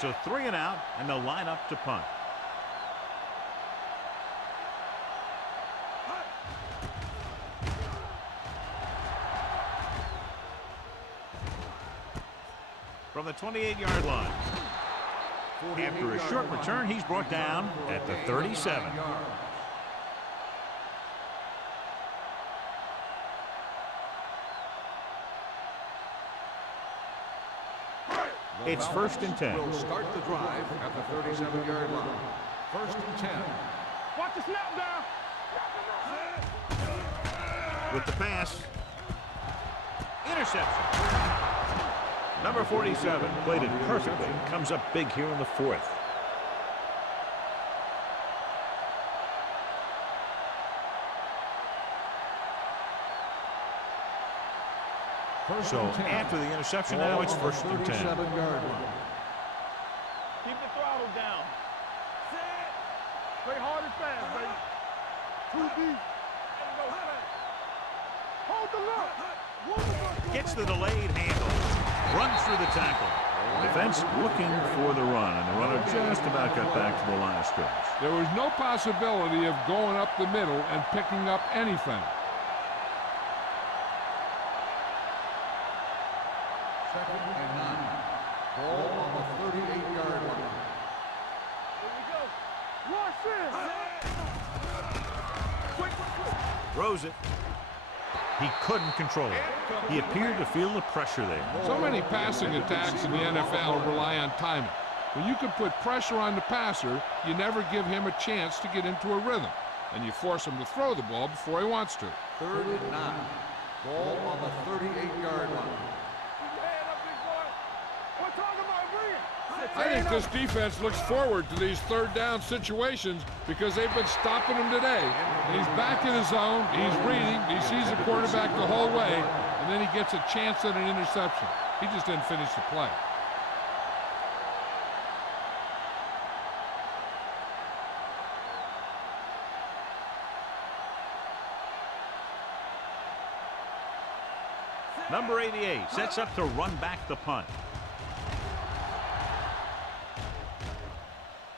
So 3 and out, and they'll line up to punt. From the 28-yard line. After a short return, he's brought down at the 37. It's first and 10. Will start the drive at the 37-yard line. First and 10. Watch the snap down. With the pass. Interception. Number 47 played it perfectly. Comes up big here in the 4th. So after the interception, now it's first and 10. 37-yard line. Keep the throttle down. Play hard and fast, baby. 2 deep. Hold the look. Gets the delayed handle. Runs through the tackle. Defense looking for the run, and the runner just about got back to the line of scrimmage. There was no possibility of going up the middle and picking up anything. Second and 9. Ball on the 38-yard line. Here we go. Rush in. Quick. Throws it. He couldn't control it. He appeared to feel the pressure there. So many passing attacks in the NFL rely on timing. When you can put pressure on the passer, you never give him a chance to get into a rhythm, and you force him to throw the ball before he wants to. Third and 9. Ball on the 38-yard line. Keep your head up, big boy. We're talking about bringing. I think this defense looks forward to these third-down situations because they've been stopping him today. And he's back in his zone, he's reading, he sees the quarterback the whole way, and then he gets a chance at an interception. He just didn't finish the play. Number 88 sets up to run back the punt.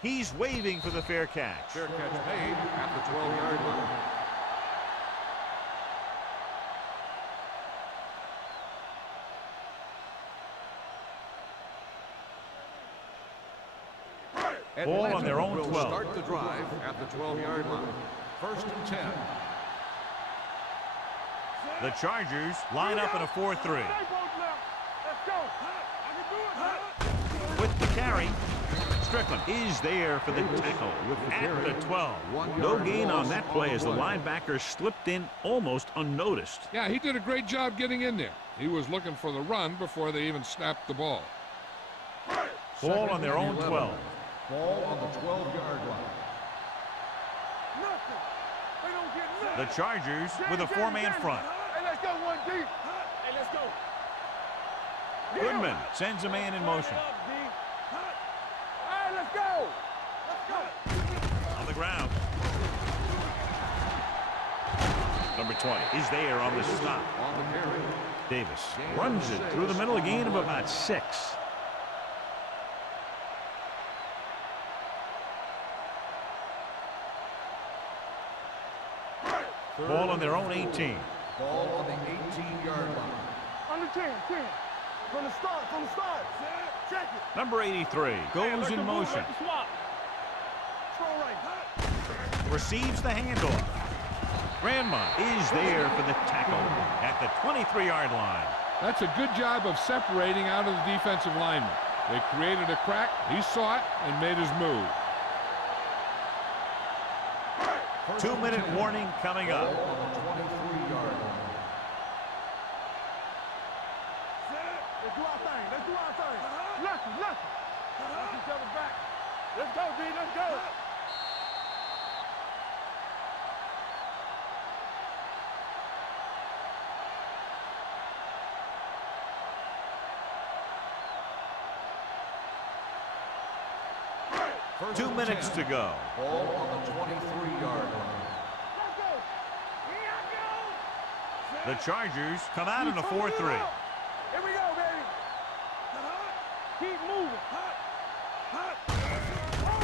He's waving for the fair catch. Fair catch made at the 12-yard line. Ball on their own will 12. start the drive at the 12-yard line. First and 10. The Chargers line up in a 4-3. Stay both left. Let's go. I can do it. With the carry, Strickland is there for the tackle at the 12. No gain on that play as the linebacker slipped in almost unnoticed. Yeah, he did a great job getting in there. He was looking for the run before they even snapped the ball. Ball on their own 12. Ball on the 12-yard line. Nothing. They don't get nothing. The Chargers with a four-man front. Hey, let's go one deep. Hey, let's go. Goodman sends a man in motion. All right, let's go. Let's go. On the ground. Number 20 is there on the stop. On the carry. Davis runs it through the middle, a gain of about 6. Ball on their own 18. Ball on the 18-yard line. On the 10. From the start. Check it. Number 83 goes in motion. Swap. Throw right. Receives the handoff. Grandma is there for the tackle at the 23-yard line. That's a good job of separating out of the defensive lineman. They created a crack, he saw it, and made his move. 2-minute warning coming up. On the 23-yard line. Let's do our thing. Lucky. Watch each other back. Let's go, D. Let's go. First 2 and minutes 10. to go. Ball on the 23-yard line. Let's go. Here I go. The Chargers come out in a 4-3. Here we go, baby. Keep moving.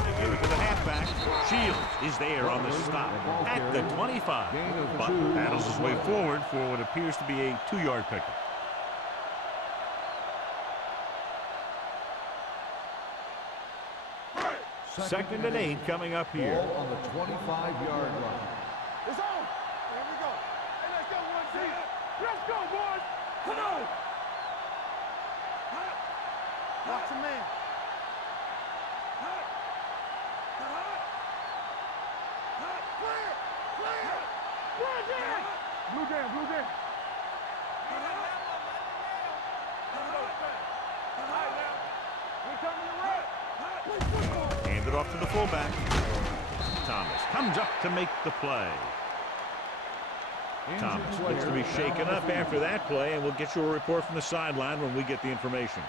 They give it to the halfback. Shields is there on the stop at the 25. But battles his way forward for what appears to be a 2-yard pickup. Second and 8 coming up here. Ball on the 25-yard line. It's on. Here we go. Hey, let's go one deep. Let's go, boys. Come on. Watch a man. Blue down. All right, now. We coming to run. Hand it off to the fullback. Thomas comes up to make the play. Thomas looks to be shaken up after that play, and we'll get you a report from the sideline when we get the information.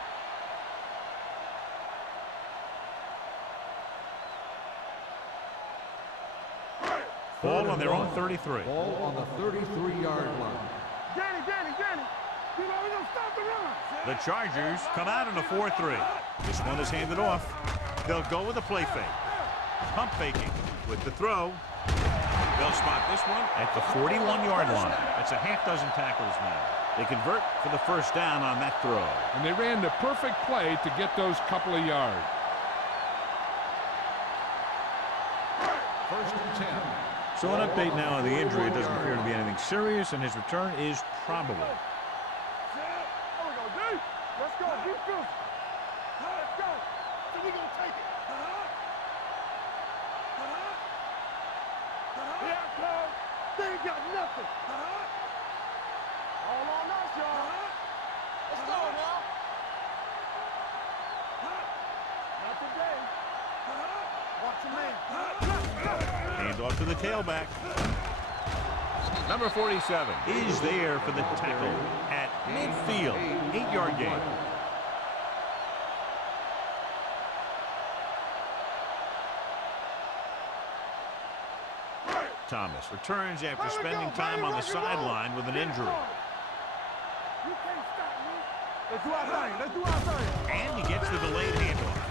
Ball on their own 33. Ball on the 33-yard line. Danny. You know, we're going to stop the run. The Chargers come out in a 4-3. This one is handed off. They'll go with a play fake. Pump faking with the throw. They'll spot this one at the 41-yard line. That's a half dozen tackles now. They convert for the first down on that throw. And they ran the perfect play to get those couple of yards. First and 10. So an update now on the injury. It doesn't appear to be anything serious, and his return is probable. There we go, D. Let's go. Keep cruising. Let's go. So we going to take it. Here I come. They ain't got nothing. All on us, y'all. Let's go now. Not today. Watch a man. Hand off to the tailback. Number 47 is there for the tackle at midfield. 8-yard gain. Thomas returns after spending time on the sideline with an injury. You can't stop me. Let's do our thing. And he gets the delayed handoff.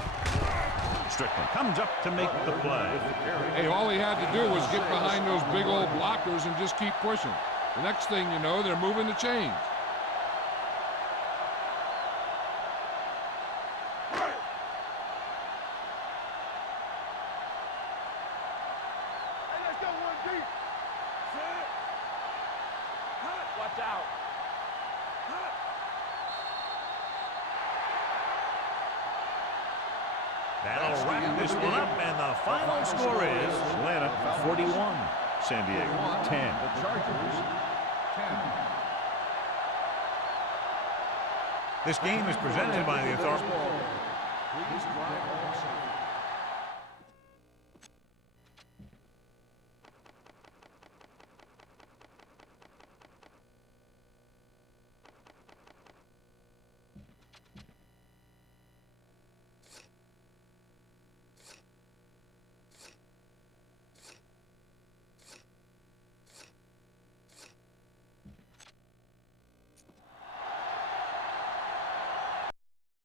Strickland comes up to make the play. Hey, all he had to do was get behind those big old blockers and just keep pushing. The next thing you know, they're moving the chains. Hey, let's go one deep. Watch out. That'll wrap this one up, and the final score is Atlanta 41, San Diego 10. The Chargers 10. This game is presented by the authority. Please drive home safely.